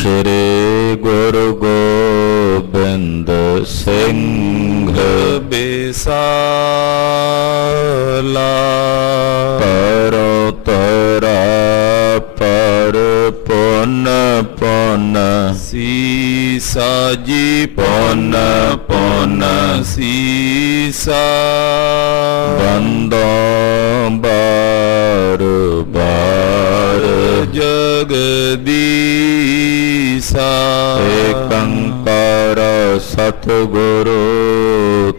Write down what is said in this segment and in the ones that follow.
ਸ਼੍ਰੀ ਗੁਰੂ ਗੋਬਿੰਦ ਸਿੰਘ ਬੇਸਾਲਾ। ਪਰੋ ਤਰਾ ਪਰ ਪੁਨ ਪੁਨ ਸੀਸਾ ਜੀ ਪੁਨ ਪੁਨ ਸੀਸਾ। ਬੰਦੋ ਬਾਰ ਬਾਰ ਜਗਦੀਸਾ। ਏਕੰਕਾਰ ਸਤਿਗੁਰੂ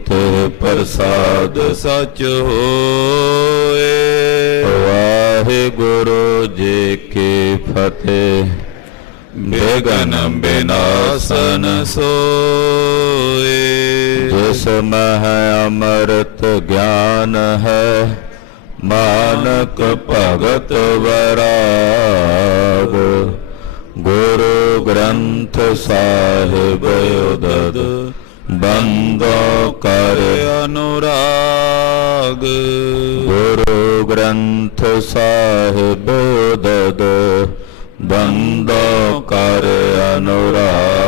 ਤੇ ਪ੍ਰਸਾਦ ਸਚ ਹੋਏ। ਵਾਹਿਗੁਰੂ ਜੀ ਕੀ ਫਤਿਹ। ਬਿਘਨ ਬਿਨਾਸਨ ਸੋਏ। ਜਿਸ ਮਹਿ ਅੰਮ੍ਰਿਤ ਗਿਆਨ ਹੈ, ਮਾਨਕ ਭਗਤ ਵੈਰਾਗ। ਗੁਰੂ ਗ੍ਰੰਥ ਸਾਹਿਬ ਉਦਦ ਬੰਦੋ ਕਰ ਅਨੁਰਾਗ। ਗੁਰੂ ਗ੍ਰੰਥ ਸਾਹਿਬ ਉਦਦ ਬੰਦੋ ਕਰ ਅਨੁਰਾਗ।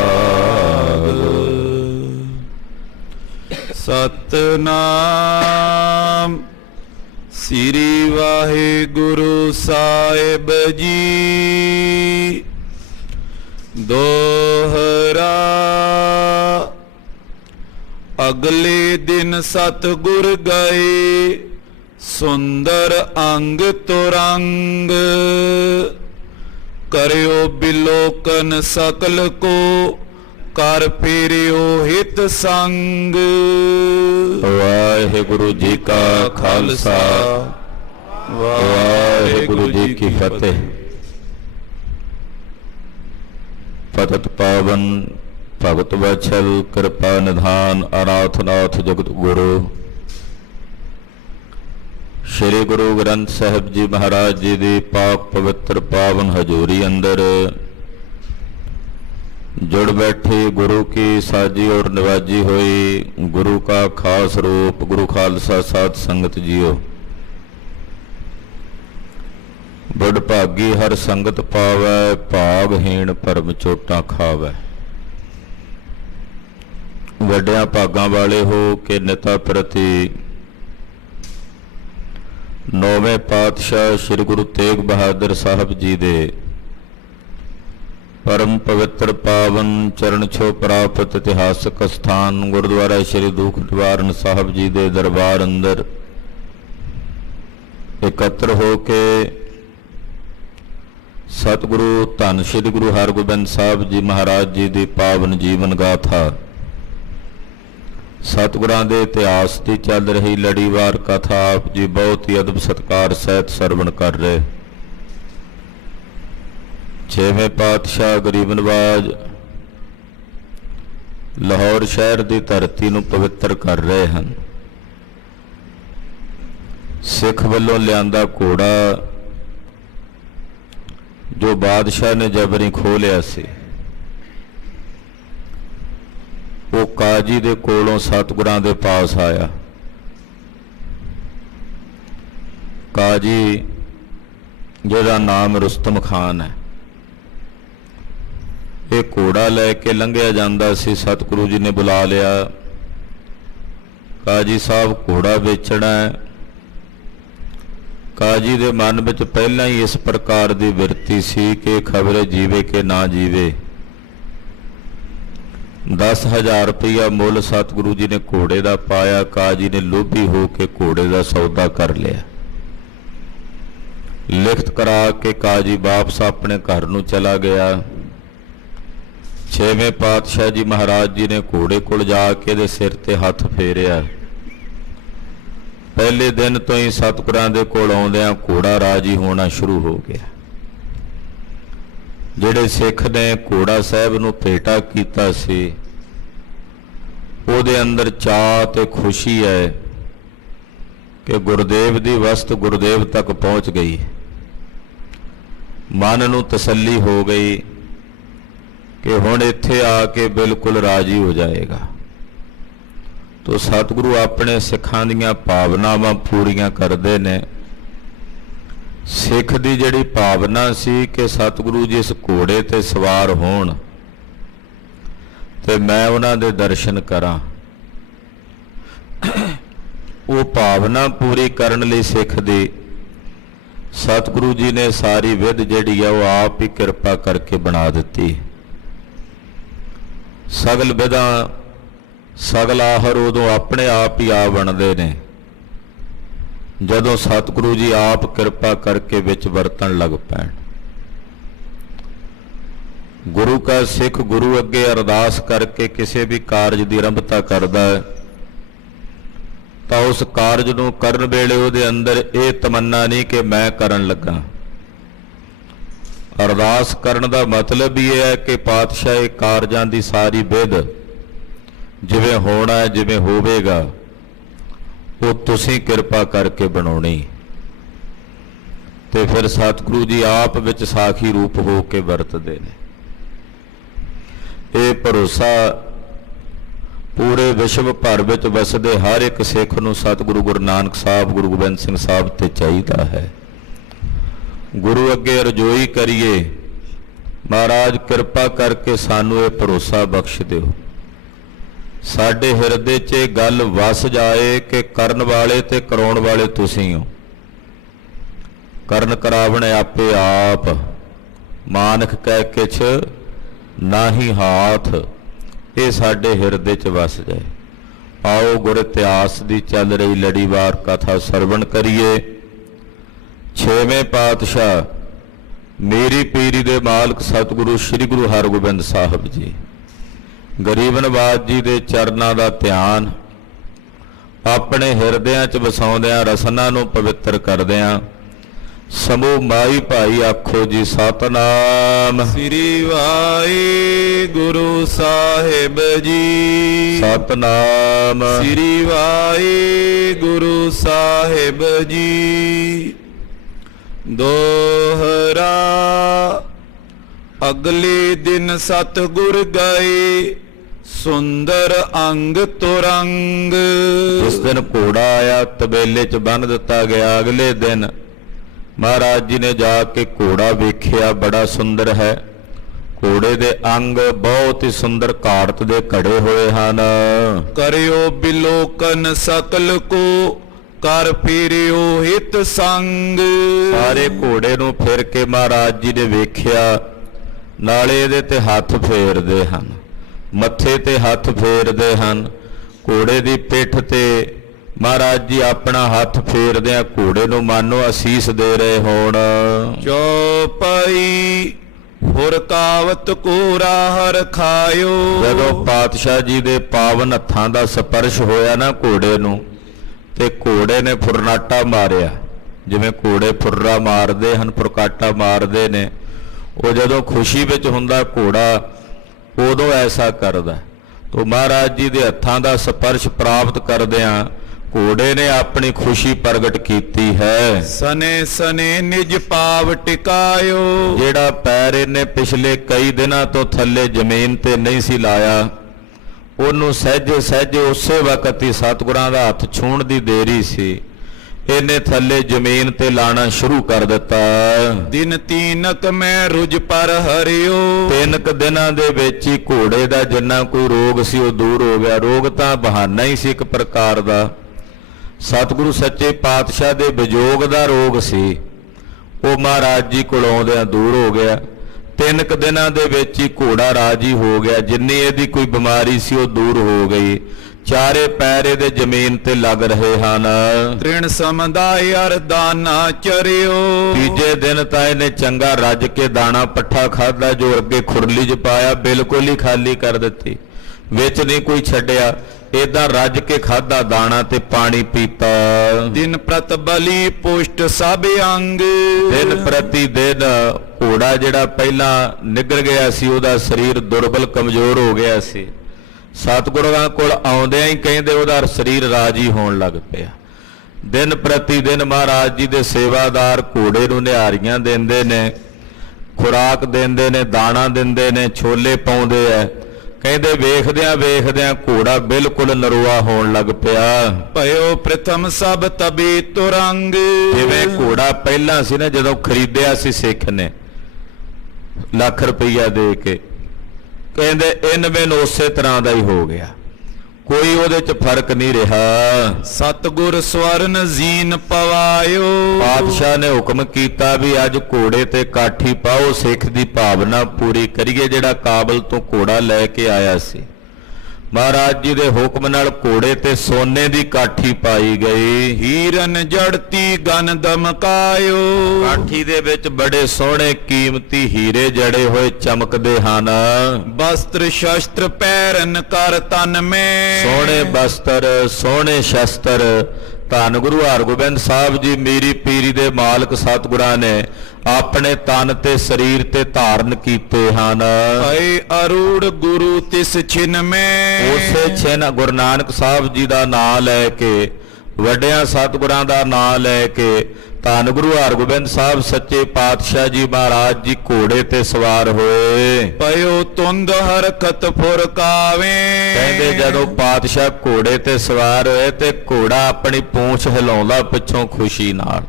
ਸਤਨਾਮ ਸ੍ਰੀ ਵਾਹਿਗੁਰੂ ਸਾਹਿਬ ਜੀ। ਦੋਹਰਾ ਅਗਲੇ ਦਿਨ ਸਤਿਗੁਰ ਗਏ, ਸੁੰਦਰ ਅੰਗ ਤੁਰੰਗ। ਕਰਿਓ ਬਿਲੋਕਨ ਸਕਲ ਕੋ, ਕਰ ਫੇਰਿਓ ਹਿਤ ਸੰਗ। ਵਾਹਿਗੁਰੂ ਜੀ ਕਾ ਖਾਲਸਾ, ਵਾਹਿਗੁਰੂ ਜੀ ਕੀ ਫਤਿਹ। ਪਤਿਤ ਪਾਵਨ ਭਗਤ ਵਛਲ ਕਿਰਪਾ ਨਿਧਾਨ ਅਨਾਥ ਨਾਥ ਜਗਤ ਗੁਰੂ ਸ਼੍ਰੀ ਗੁਰੂ ਗ੍ਰੰਥ ਸਾਹਿਬ ਜੀ ਮਹਾਰਾਜ ਜੀ ਦੀ ਪਾਕ ਪਵਿੱਤਰ ਪਾਵਨ ਹਜ਼ੂਰੀ ਅੰਦਰ जुड़ बैठी गुरु की साजी और नवाजी हुई गुरु का खास रूप गुरु खालसा साध संगत जियो। बड़ भागी हर संगत पावै, भागहीन भरम चोटां खावै। वड्डियां भागां वाले हो के निता प्रति नौवें पातशाह श्री गुरु तेग बहादुर साहब जी दे परम पवित्र पावन चरण छो प्राप्त इतिहासक स्थान गुरुद्वारा श्री दुख निवारण साहब जी दे दरबार अंदर एकत्र हो के सतगुरु धन श्री गुरु हरगोबिंद साहब जी महाराज जी दी पावन जीवन गाथा सतगुरां दे इतिहास की चल रही लड़ीवार कथा आप जी बहुत ही अदब सत्कार सहित सरवण कर रहे। छेवें पातशाह गरीब नवाज लाहौर शहर की धरती नूं पवित्र कर रहे हैं। सिख वालों लियांदा घोड़ा जो बादशाह ने जबरी खो लिया सी, वो काजी दे कोलों सतगुरां दे पास आया। काजी जिहदा नाम रुस्तम खान है, ये घोड़ा लैके लंघिया जांदा सी। सतगुरु जी ने बुला लिया, काजी साहब घोड़ा बेचना है। काजी दे मन विच पहला ही इस प्रकार की बिरती सी कि खबरे जीवे के ना जीवे। 10,000 रुपया मुल सतगुरु जी ने घोड़े का पाया। काजी ने लोभी हो के घोड़े का सौदा कर लिया। लिखत करा के काजी वापस अपने घर नूं चला गया। छेवें पातशाह जी महाराज जी ने घोड़े कोल जाके दे सिर ते हथ फेरिया। पहले दिन तो ही सतगुरां दे कोल आउंदियां घोड़ा राजी होना शुरू हो गया। जिहड़े सिख ने घोड़ा साहब नूं भेटा कीता सी, ਉਹਦੇ अंदर चाह ते खुशी है कि गुरुदेव दी वस्त गुरुदेव तक पहुँच गई। मन नूं तसल्ली हो गई कि हुण इत्थे आके बिल्कुल राजी हो जाएगा। तो सतगुरु अपने सिखां दीआं भावनावां पूरीआं करदे ने ਸਿੱਖ ਦੀ ਜਿਹੜੀ ਭਾਵਨਾ ਸੀ ਕਿ ਸਤਿਗੁਰੂ ਜੀ ਇਸ ਘੋੜੇ ਤੇ ਸਵਾਰ ਹੋਣ ਤੇ ਮੈਂ ਉਹਨਾਂ ਦੇ ਦਰਸ਼ਨ ਕਰਾਂ, ਉਹ ਭਾਵਨਾ ਪੂਰੀ ਕਰਨ ਲਈ ਸਿੱਖ ਦੀ ਸਤਿਗੁਰੂ ਜੀ ਨੇ ਸਾਰੀ ਵਿਧ ਜਿਹੜੀ ਹੈ ਉਹ ਆਪ ਹੀ ਕਿਰਪਾ ਕਰਕੇ ਬਣਾ ਦਿੱਤੀ। ਸਗਲ ਵਿਧਾਂ ਸਗਲ ਆਹਰ ਉਦੋਂ ਆਪਣੇ ਆਪ ਹੀ ਆ ਬਣਦੇ ਨੇ ਜਦੋਂ ਸਤਿਗੁਰੂ ਜੀ ਆਪ ਕਿਰਪਾ ਕਰਕੇ ਵਿੱਚ ਵਰਤਣ ਲੱਗ ਪੈਣ। ਗੁਰੂ ਕਾ ਸਿੱਖ ਗੁਰੂ ਅੱਗੇ ਅਰਦਾਸ ਕਰਕੇ ਕਿਸੇ ਵੀ ਕਾਰਜ ਦੀ ਆਰੰਭਤਾ ਕਰਦਾ ਹੈ ਤਾਂ ਉਸ ਕਾਰਜ ਨੂੰ ਕਰਨ ਵੇਲੇ ਉਹਦੇ ਅੰਦਰ ਇਹ ਤਮੰਨਾ ਨਹੀਂ ਕਿ ਮੈਂ ਕਰਨ ਲੱਗਾ। ਅਰਦਾਸ ਕਰਨ ਦਾ ਮਤਲਬ ਹੀ ਇਹ ਹੈ ਕਿ ਪਾਤਸ਼ਾਹ ਇਹ ਕਾਰਜਾਂ ਦੀ ਸਾਰੀ ਵਿਧ ਜਿਵੇਂ ਹੋਣਾ ਹੈ, ਜਿਵੇਂ ਹੋਵੇਗਾ, ਉਹ ਤੁਸੀਂ ਕਿਰਪਾ ਕਰਕੇ ਬਣਾਉਣੀ। ਤੇ ਫਿਰ ਸਤਿਗੁਰੂ ਜੀ ਆਪ ਵਿੱਚ ਸਾਖੀ ਰੂਪ ਹੋ ਕੇ ਵਰਤਦੇ ਨੇ। ਇਹ ਭਰੋਸਾ ਪੂਰੇ ਵਿਸ਼ਵ ਭਰ ਵਿੱਚ ਵਸਦੇ ਹਰ ਇੱਕ ਸਿੱਖ ਨੂੰ ਸਤਿਗੁਰੂ ਗੁਰੂ ਨਾਨਕ ਸਾਹਿਬ, ਗੁਰੂ ਗੋਬਿੰਦ ਸਿੰਘ ਸਾਹਿਬ ਤੇ ਚਾਹੀਦਾ ਹੈ। ਗੁਰੂ ਅੱਗੇ ਅਰਜ਼ੋਈ ਕਰੀਏ, ਮਹਾਰਾਜ ਕਿਰਪਾ ਕਰਕੇ ਸਾਨੂੰ ਇਹ ਭਰੋਸਾ ਬਖਸ਼ ਦਿਓ, ਸਾਡੇ ਹਿਰਦੇ 'ਚ ਇਹ ਗੱਲ ਵਸ ਜਾਏ ਕਿ ਕਰਨ ਵਾਲੇ ਤੇ ਕਰਾਉਣ ਵਾਲੇ ਤੁਸੀਂ ਹੋ। ਕਰਨ ਕਰਾਵਣੇ ਆਪੇ ਆਪ, ਮਾਨਕ ਕਹਿ ਕਿਛ ਨਾਹੀ ਹਾਥ, ਇਹ ਸਾਡੇ ਹਿਰਦੇ 'ਚ ਵਸ ਜਾਏ। ਆਓ ਗੁਰ ਇਤਿਹਾਸ ਦੀ ਚੱਲ ਰਹੀ ਲੜੀਵਾਰ ਕਥਾ ਸਰਵਣ ਕਰੀਏ। ਛੇਵੇਂ ਪਾਤਸ਼ਾਹ ਮੇਰੀ ਪੀਰੀ ਦੇ ਮਾਲਕ ਸਤਿਗੁਰੂ ਸ੍ਰੀ ਗੁਰੂ ਹਰਗੋਬਿੰਦ ਸਾਹਿਬ ਜੀ, ਗਰੀਬ ਨਵਾਜ਼ ਜੀ ਦੇ ਚਰਨਾਂ ਦਾ ਧਿਆਨ ਆਪਣੇ ਹਿਰਦਿਆਂ 'ਚ ਵਸਾਉਂਦਿਆਂ, ਰਸਨਾ ਨੂੰ ਪਵਿੱਤਰ ਕਰਦਿਆਂ ਸਮੂਹ ਮਾਈ ਭਾਈ ਆਖੋ ਜੀ ਸਤਨਾਮ ਸ੍ਰੀ ਵਾਹਿਗੁਰੂ ਸਾਹਿਬ ਜੀ, ਸਤਨਾਮ ਸ੍ਰੀ ਵਾਹਿਗੁਰੂ ਸਾਹਿਬ ਜੀ। ਦੋਹਰਾ ਅਗਲੇ ਦਿਨ ਸਤਿਗੁਰ ਗਏ, ਸੁੰਦਰ ਅੰਗ ਤੁਰੰਗ। ਜਿਸ ਦਿਨ ਘੋੜਾ ਆਇਆ ਤਬੇਲੇ 'ਚ ਬੰਨ੍ਹ ਦਿੱਤਾ ਗਿਆ। ਅਗਲੇ ਦਿਨ ਮਹਾਰਾਜ ਜੀ ਨੇ ਜਾ ਕੇ ਘੋੜਾ ਵੇਖਿਆ, ਬੜਾ ਸੁੰਦਰ ਹੈ। ਘੋੜੇ ਦੇ ਅੰਗ ਬਹੁਤ ਹੀ ਸੁੰਦਰ ਘਾੜਤ ਦੇ ਘੜੇ ਹੋਏ ਹਨ। ਕਰਿਓ ਬਿਲੋਕਨ ਸਕਲ ਕੋ, ਕਰ ਫੇਰਿਓ ਹਿਤ ਸੰਗ। ਸਾਰੇ ਘੋੜੇ ਨੂੰ ਫਿਰ ਕੇ ਮਹਾਰਾਜ ਜੀ ਨੇ ਵੇਖਿਆ, ਨਾਲੇ ਇਹਦੇ ਤੇ ਹੱਥ ਫੇਰਦੇ ਹਨ, ਮੱਥੇ ਤੇ ਹੱਥ ਫੇਰਦੇ ਹਨ। ਘੋੜੇ ਦੀ ਪਿੱਠ ਤੇ ਮਹਾਰਾਜ ਜੀ ਆਪਣਾ ਹੱਥ ਫੇਰਦਿਆਂ ਘੋੜੇ ਨੂੰ ਮਾਨੋ ਅਸੀਸ ਦੇ ਰਹੇ ਹੋਣ। ਚੌਪਈ ਹੁਰ ਕਾਵਤ ਕੋਰਾ ਹਰ ਖਾਇਓ। ਜਦੋਂ ਪਾਤਸ਼ਾਹ ਜੀ ਦੇ ਪਾਵਨ ਹੱਥਾਂ ਦਾ ਸਪਰਸ਼ ਹੋਇਆ ਨਾ ਘੋੜੇ ਨੂੰ, ਤੇ ਘੋੜੇ ਨੇ ਫੁਰਨਾਟਾ ਮਾਰਿਆ, ਜਿਵੇਂ ਘੋੜੇ ਫੁਰਰਾ ਮਾਰਦੇ ਹਨ, ਫੁਰਕਾਟਾ ਮਾਰਦੇ ਨੇ। ਉਹ ਜਦੋਂ ਖੁਸ਼ੀ ਵਿੱਚ ਹੁੰਦਾ ਘੋੜਾ, ਉਦੋਂ ਐਸਾ ਕਰਦਾ। ਤੋ ਮਹਾਰਾਜ ਜੀ ਦੇ ਹੱਥਾਂ ਦਾ ਸਪਰਸ਼ ਪ੍ਰਾਪਤ ਕਰਦਿਆਂ ਘੋੜੇ ਨੇ ਆਪਣੀ ਖੁਸ਼ੀ ਪ੍ਰਗਟ ਕੀਤੀ ਹੈ। ਸਨੇ ਸਨੇ ਨਿਜ ਪਾਵ ਟਿਕਾਇਓ। ਜਿਹੜਾ ਪੈਰ ਇਹਨੇ ਪਿਛਲੇ ਕਈ ਦਿਨਾਂ ਤੋਂ ਥੱਲੇ ਜ਼ਮੀਨ ਤੇ ਨਹੀਂ ਸੀ ਲਾਇਆ, ਉਹਨੂੰ ਸਹਿਜੇ ਸਹਿਜੇ ਉਸੇ ਵਕਤ ਹੀ ਸਤਿਗੁਰਾਂ ਦਾ ਹੱਥ ਛੂਹਣ ਦੀ ਦੇਰੀ ਸੀ, ਇਹਨੇ ਥੱਲੇ ਜ਼ਮੀਨ ਤੇ ਲਾਣਾ ਸ਼ੁਰੂ ਕਰ ਦਿੱਤਾ। ਦਿਨ ਤੀਨਕ ਮੈਂ ਰੁਜ ਪਰ ਹਰਿਓ। 3 ਦਿਨਾਂ ਦੇ ਵਿੱਚ ਹੀ ਘੋੜੇ ਦਾ ਜਿੰਨਾ ਕੋਈ ਰੋਗ ਸੀ ਉਹ ਦੂਰ ਹੋ ਗਿਆ। ਰੋਗ ਤਾਂ ਬਹਾਨਾ ਹੀ ਸੀ ਇੱਕ ਪ੍ਰਕਾਰ ਦਾ, ਸਤਿਗੁਰੂ ਸੱਚੇ ਪਾਤਸ਼ਾਹ ਦੇ ਵਿਜੋਗ ਦਾ ਰੋਗ ਸੀ, ਉਹ ਮਹਾਰਾਜ ਜੀ ਕੋਲ ਆਉਂਦਿਆਂ ਦੂਰ ਹੋ ਗਿਆ। 3 ਦਿਨਾਂ ਦੇ ਵਿੱਚ ਹੀ ਘੋੜਾ ਰਾਜੀ ਹੋ ਗਿਆ, ਜਿੰਨੀ ਇਹਦੀ ਕੋਈ ਬਿਮਾਰੀ ਸੀ ਉਹ ਦੂਰ ਹੋ ਗਈ। ਚਾਰੇ ਪੈਰ ਇਹਦੇ ਜ਼ਮੀਨ ਤੇ ਲੱਗ ਰਹੇ ਹਨ। ਤ੍ਰਿਣ ਸਮਦਾਇ ਅਰਦਾਨਾ ਚਰਿਓ। ਤੀਜੇ ਦਿਨ ਤਾਂ ਇਹਨੇ ਚੰਗਾ ਰੱਜ ਕੇ ਦਾਣਾ ਪੱਠਾ ਖਾਧਾ, ਜੋ ਅੱਗੇ ਖੁਰਲੀ 'ਚ ਪਾਇਆ ਬਿਲਕੁਲ ਹੀ ਖਾਲੀ ਕਰ ਦਿੱਤੀ, ਵਿੱਚ ਨਹੀਂ ਕੋਈ ਛੱਡਿਆ। ਏਦਾਂ ਰੱਜ ਕੇ ਖਾਧਾ ਦਾਣਾ ਤੇ ਪਾਣੀ ਪੀਤਾ। ਦਿਨ ਪ੍ਰਤ ਬਲੀ ਪੁਸ਼ਟ ਸਭ ਅੰਗ। ਦਿਨ ਪ੍ਰਤੀ ਦਿਨ ਘੋੜਾ ਜਿਹੜਾ ਪਹਿਲਾਂ ਨਿੱਗਰ ਗਿਆ ਸੀ, ਉਹਦਾ ਸਰੀਰ ਦੁਰਬਲ ਕਮਜ਼ੋਰ ਹੋ ਗਿਆ ਸੀ। ਸਤਿਗੁਰਾਂ ਕੋਲ ਆਉਂਦਿਆਂ ਹੀ ਕਹਿੰਦੇ ਉਹਦਾ ਸਰੀਰ ਰਾਜੀ ਹੋਣ ਲੱਗ ਪਿਆ। ਦਿਨ ਪ੍ਰਤੀ ਦਿਨ ਮਹਾਰਾਜ ਜੀ ਦੇ ਸੇਵਾਦਾਰ ਘੋੜੇ ਨੂੰ ਨਿਹਾਰੀਆਂ ਦਿੰਦੇ ਨੇ, ਖੁਰਾਕ ਦਿੰਦੇ ਨੇ, ਦਾਣਾ ਦਿੰਦੇ ਨੇ, ਛੋਲੇ ਪਾਉਂਦੇ ਐ। ਕਹਿੰਦੇ ਵੇਖਦਿਆਂ ਵੇਖਦਿਆਂ ਘੋੜਾ ਬਿਲਕੁਲ ਨਰੋਆ ਹੋਣ ਲੱਗ ਪਿਆ। ਭਇਓ ਪ੍ਰਥਮ ਸਭ ਤਬੀ ਤੁਰੰਗ। ਜਿਵੇਂ ਘੋੜਾ ਪਹਿਲਾਂ ਸੀ ਨਾ, ਜਦੋਂ ਖਰੀਦਿਆ ਸੀ ਸਿੱਖ ਨੇ ਲੱਖ ਰੁਪਈਆ ਦੇ ਕੇ, ਕਹਿੰਦੇ ਇਨ ਬਿਨ ਉਸੇ ਤਰ੍ਹਾਂ ਦਾ ਹੀ ਹੋ ਗਿਆ, ਕੋਈ ਉਹਦੇ ਚ ਫਰਕ ਨਹੀਂ ਰਿਹਾ। ਸਤਿਗੁਰ ਸਵਰਨ ਜ਼ੀਨ ਪਵਾਇਓ। ਪਾਤਸ਼ਾਹ ਨੇ ਹੁਕਮ ਕੀਤਾ ਵੀ ਅੱਜ ਘੋੜੇ ਤੇ ਕਾਠੀ ਪਾਓ, ਸਿੱਖ ਦੀ ਭਾਵਨਾ ਪੂਰੀ ਕਰੀਏ। ਜਿਹੜਾ ਕਾਬਲ ਤੋਂ ਘੋੜਾ ਲੈ ਕੇ ਆਇਆ ਸੀ, ਮਹਾਰਾਜ ਜੀ ਦੇ ਹੁਕਮ ਨਾਲ ਘੋੜੇ ਤੇ ਸੋਨੇ ਦੀ ਕਾਠੀ ਪਾਈ ਗਈ। ਹੀਰਨ ਜੜਤੀ ਗਨ ਦਮਕਾਇਓ। ਕਾਠੀ ਦੇ ਵਿੱਚ ਬੜੇ ਸੋਹਣੇ ਕੀਮਤੀ ਹੀਰੇ ਜੜੇ ਹੋਏ ਚਮਕਦੇ ਹਨ। ਵਸਤਰ ਸ਼ਸਤਰ ਪਹਿਰਨ ਕਰ ਤਨ ਮੈਂ। ਸੋਹਣੇ ਬਸਤਰ, ਸੋਹਣੇ ਸ਼ਸਤਰ। ਧੰਨ ਗੁਰੂ ਹਰਗੋਬਿੰਦ ਸਾਹਿਬ ਜੀ ਮੀਰੀ ਪੀਰੀ ਦੇ ਮਾਲਕ ਸਤਿਗੁਰਾਂ ਨੇ ਆਪਣੇ ਤਨ ਤੇ ਸਰੀਰ ਤੇ ਧਾਰਨ ਕੀਤੇ ਹਨ। ਭਏ ਅਰੂੜ ਗੁਰੂ ਤਿਸ ਛਿਨ ਮੈਂ। ਉਸੇ ਛਿਨ ਗੁਰੂ ਨਾਨਕ ਸਾਹਿਬ ਜੀ ਦਾ ਨਾਮ ਲੈ ਕੇ, ਵੱਡਿਆਂ ਸਤਿਗੁਰਾਂ ਦਾ ਨਾਮ ਲੈ ਕੇ ਧੰਨ ਗੁਰੂ ਹਰਗੋਬਿੰਦ ਸਾਹਿਬ ਸੱਚੇ ਪਾਤਸ਼ਾਹ ਜੀ ਮਹਾਰਾਜ ਜੀ ਘੋੜੇ ਤੇ ਸਵਾਰ ਹੋਏ। ਭਇਓ ਤੁੰਦ ਹਰਕਤ ਫੁਰਕਾਵੇ। ਕਹਿੰਦੇ ਜਦੋਂ ਪਾਤਸ਼ਾਹ ਘੋੜੇ ਤੇ ਸਵਾਰ ਹੋਏ ਤੇ ਘੋੜਾ ਆਪਣੀ ਪੂੰਛ ਹਿਲਾਉਂਦਾ ਪਿੱਛੋਂ ਖੁਸ਼ੀ ਨਾਲ,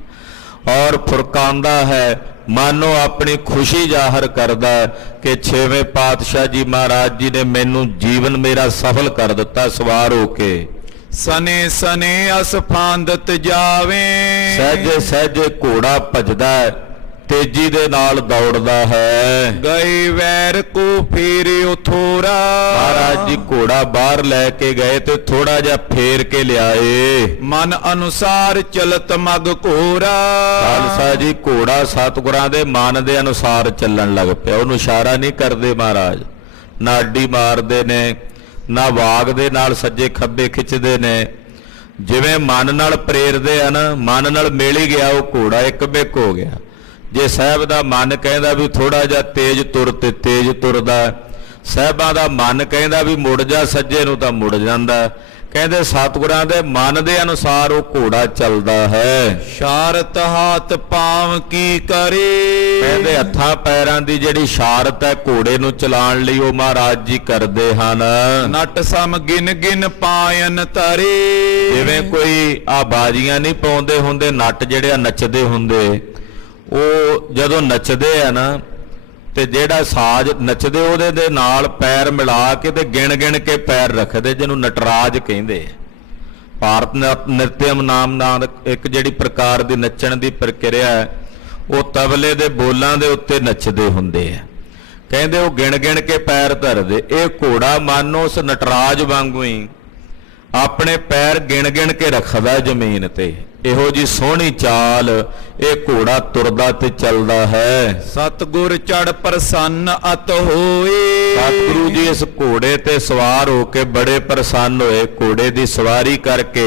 ਔਰ ਫੁਰਕਾਉਂਦਾ ਹੈ, ਮਾਨੋ ਆਪਣੀ ਖੁਸ਼ੀ ਜ਼ਾਹਰ ਕਰਦਾ ਕਿ ਛੇਵੇਂ ਪਾਤਸ਼ਾਹ ਜੀ ਮਹਾਰਾਜ ਜੀ ਨੇ ਮੈਨੂੰ ਜੀਵਨ ਮੇਰਾ ਸਫਲ ਕਰ ਦਿੱਤਾ ਸਵਾਰ ਹੋ ਕੇ। ਸਨੇ ਸਨੇ ਅਸਫਾਂਦਤ ਜਾਵੇ। ਸਹਿਜੇ ਸਹਿਜੇ ਘੋੜਾ ਭਜਦਾ ਹੈ, ਤੇਜ਼ੀ ਦੇ ਨਾਲ ਦੌੜਦਾ ਹੈ। ਗਏ ਵੈਰ ਕੋ ਫੇਰਿਓ ਥੋੜਾ। ਮਹਾਰਾਜ ਜੀ ਘੋੜਾ ਬਾਹਰ ਲੈ ਕੇ ਗਏ ਤੇ ਥੋੜਾ ਜਿਹਾ ਫੇਰ ਕੇ ਲਿਆਏ। ਮਨ ਅਨੁਸਾਰ ਚਲਤ ਮਗ ਘੋਰਾ। ਖਾਲਸਾ ਜੀ ਘੋੜਾ ਸਤਿਗੁਰਾਂ ਦੇ ਮਨ ਦੇ ਅਨੁਸਾਰ ਚੱਲਣ ਲੱਗ ਪਿਆ। ਉਹਨੂੰ ਇਸ਼ਾਰਾ ਨਹੀਂ ਕਰਦੇ ਮਹਾਰਾਜ, ਨਾ ਅੱਡੀ ਮਾਰਦੇ ਨੇ, ਨਾ ਵਾਗ ਦੇ ਨਾਲ ਸੱਜੇ ਖੱਬੇ ਖਿੱਚਦੇ ਨੇ। ਜਿਵੇਂ ਮਨ ਨਾਲ ਪ੍ਰੇਰਦੇ ਆ ਨਾ, ਮਨ ਨਾਲ ਮਿਲ ਹੀ ਗਿਆ ਉਹ ਘੋੜਾ, ਇੱਕ ਬਿਕ ਹੋ ਗਿਆ। ਜੇ ਸਾਹਿਬ ਦਾ ਮਨ ਕਹਿੰਦਾ ਵੀ ਥੋੜਾ ਜਿਹਾ ਤੇਜ਼ ਤੁਰ ਤੇ ਤੇਜ਼ ਤੁਰਦਾ, ਸਾਹਿਬਾਂ ਦਾ ਮਨ ਕਹਿੰਦਾ ਵੀ ਮੁੜ ਜਾ ਸੱਜੇ ਨੂੰ ਤਾਂ ਮੁੜ ਜਾਂਦਾ। ਕਹਿੰਦੇ ਸਤਿਗੁਰਾਂ ਦੇ ਮਨ ਦੇ ਅਨੁਸਾਰ ਉਹ ਘੋੜਾ ਚੱਲਦਾ ਹੈ। ਸ਼ਾਰਤ ਹਾਥ ਪਾਵ ਕੀ ਕਰੇ। ਕਹਿੰਦੇ ਹੱਥਾਂ ਪੈਰਾਂ ਦੀ ਜਿਹੜੀ ਸ਼ਾਰਤ ਹੈ ਘੋੜੇ ਨੂੰ ਚਲਾਉਣ ਲਈ ਉਹ ਮਹਾਰਾਜ ਜੀ ਕਰਦੇ ਹਨ। ਨਟ ਸਮ ਗਿਨ ਗਿਨ ਪਾਇਨ ਤਰੇ। ਜਿਵੇਂ ਕੋਈ ਆ ਬਾਜੀਆਂ ਨਹੀਂ ਪਾਉਂਦੇ ਹੁੰਦੇ, ਨੱਟ ਜਿਹੜੇ ਨੱਚਦੇ ਹੁੰਦੇ, ਉਹ ਜਦੋਂ ਨੱਚਦੇ ਆ ਨਾ ਤੇ ਜਿਹੜਾ ਸਾਜ਼ ਨੱਚਦੇ ਉਹਦੇ ਦੇ ਨਾਲ ਪੈਰ ਮਿਲਾ ਕੇ ਤੇ ਗਿਣ ਗਿਣ ਕੇ ਪੈਰ ਰੱਖਦੇ, ਜਿਹਨੂੰ ਨਟਰਾਜ ਕਹਿੰਦੇ ਆ। ਭਾਰਤ ਨਿਰਤਿਅਮ ਨਾਮ ਨਾਲ ਇੱਕ ਜਿਹੜੀ ਪ੍ਰਕਾਰ ਦੀ ਨੱਚਣ ਦੀ ਪ੍ਰਕਿਰਿਆ ਹੈ, ਉਹ ਤਬਲੇ ਦੇ ਬੋਲਾਂ ਦੇ ਉੱਤੇ ਨੱਚਦੇ ਹੁੰਦੇ ਆ। ਕਹਿੰਦੇ ਉਹ ਗਿਣ ਗਿਣ ਕੇ ਪੈਰ ਧਰਦੇ। ਇਹ ਘੋੜਾ ਮਾਨੋ ਉਸ ਨਟਰਾਜ ਵਾਂਗੂ ਹੀ ਆਪਣੇ ਪੈਰ ਗਿਣ ਗਿਣ ਕੇ ਰੱਖਦਾ ਜ਼ਮੀਨ ਤੇ। ਇਹੋ ਜੀ ਸੋਹਣੀ ਚਾਲ ਇਹ ਘੋੜਾ ਤੁਰਦਾ ਤੇ ਚੱਲਦਾ ਹੈ। ਸਤਿਗੁਰ ਚੜ ਪ੍ਰਸੰਨ ਅਤ ਹੋਏ। ਸਤਿਗੁਰੂ ਜੀ ਇਸ ਘੋੜੇ ਤੇ ਸਵਾਰ ਹੋ ਕੇ ਬੜੇ ਪ੍ਰਸੰਨ ਹੋਏ। ਘੋੜੇ ਦੀ ਸਵਾਰੀ ਕਰਕੇ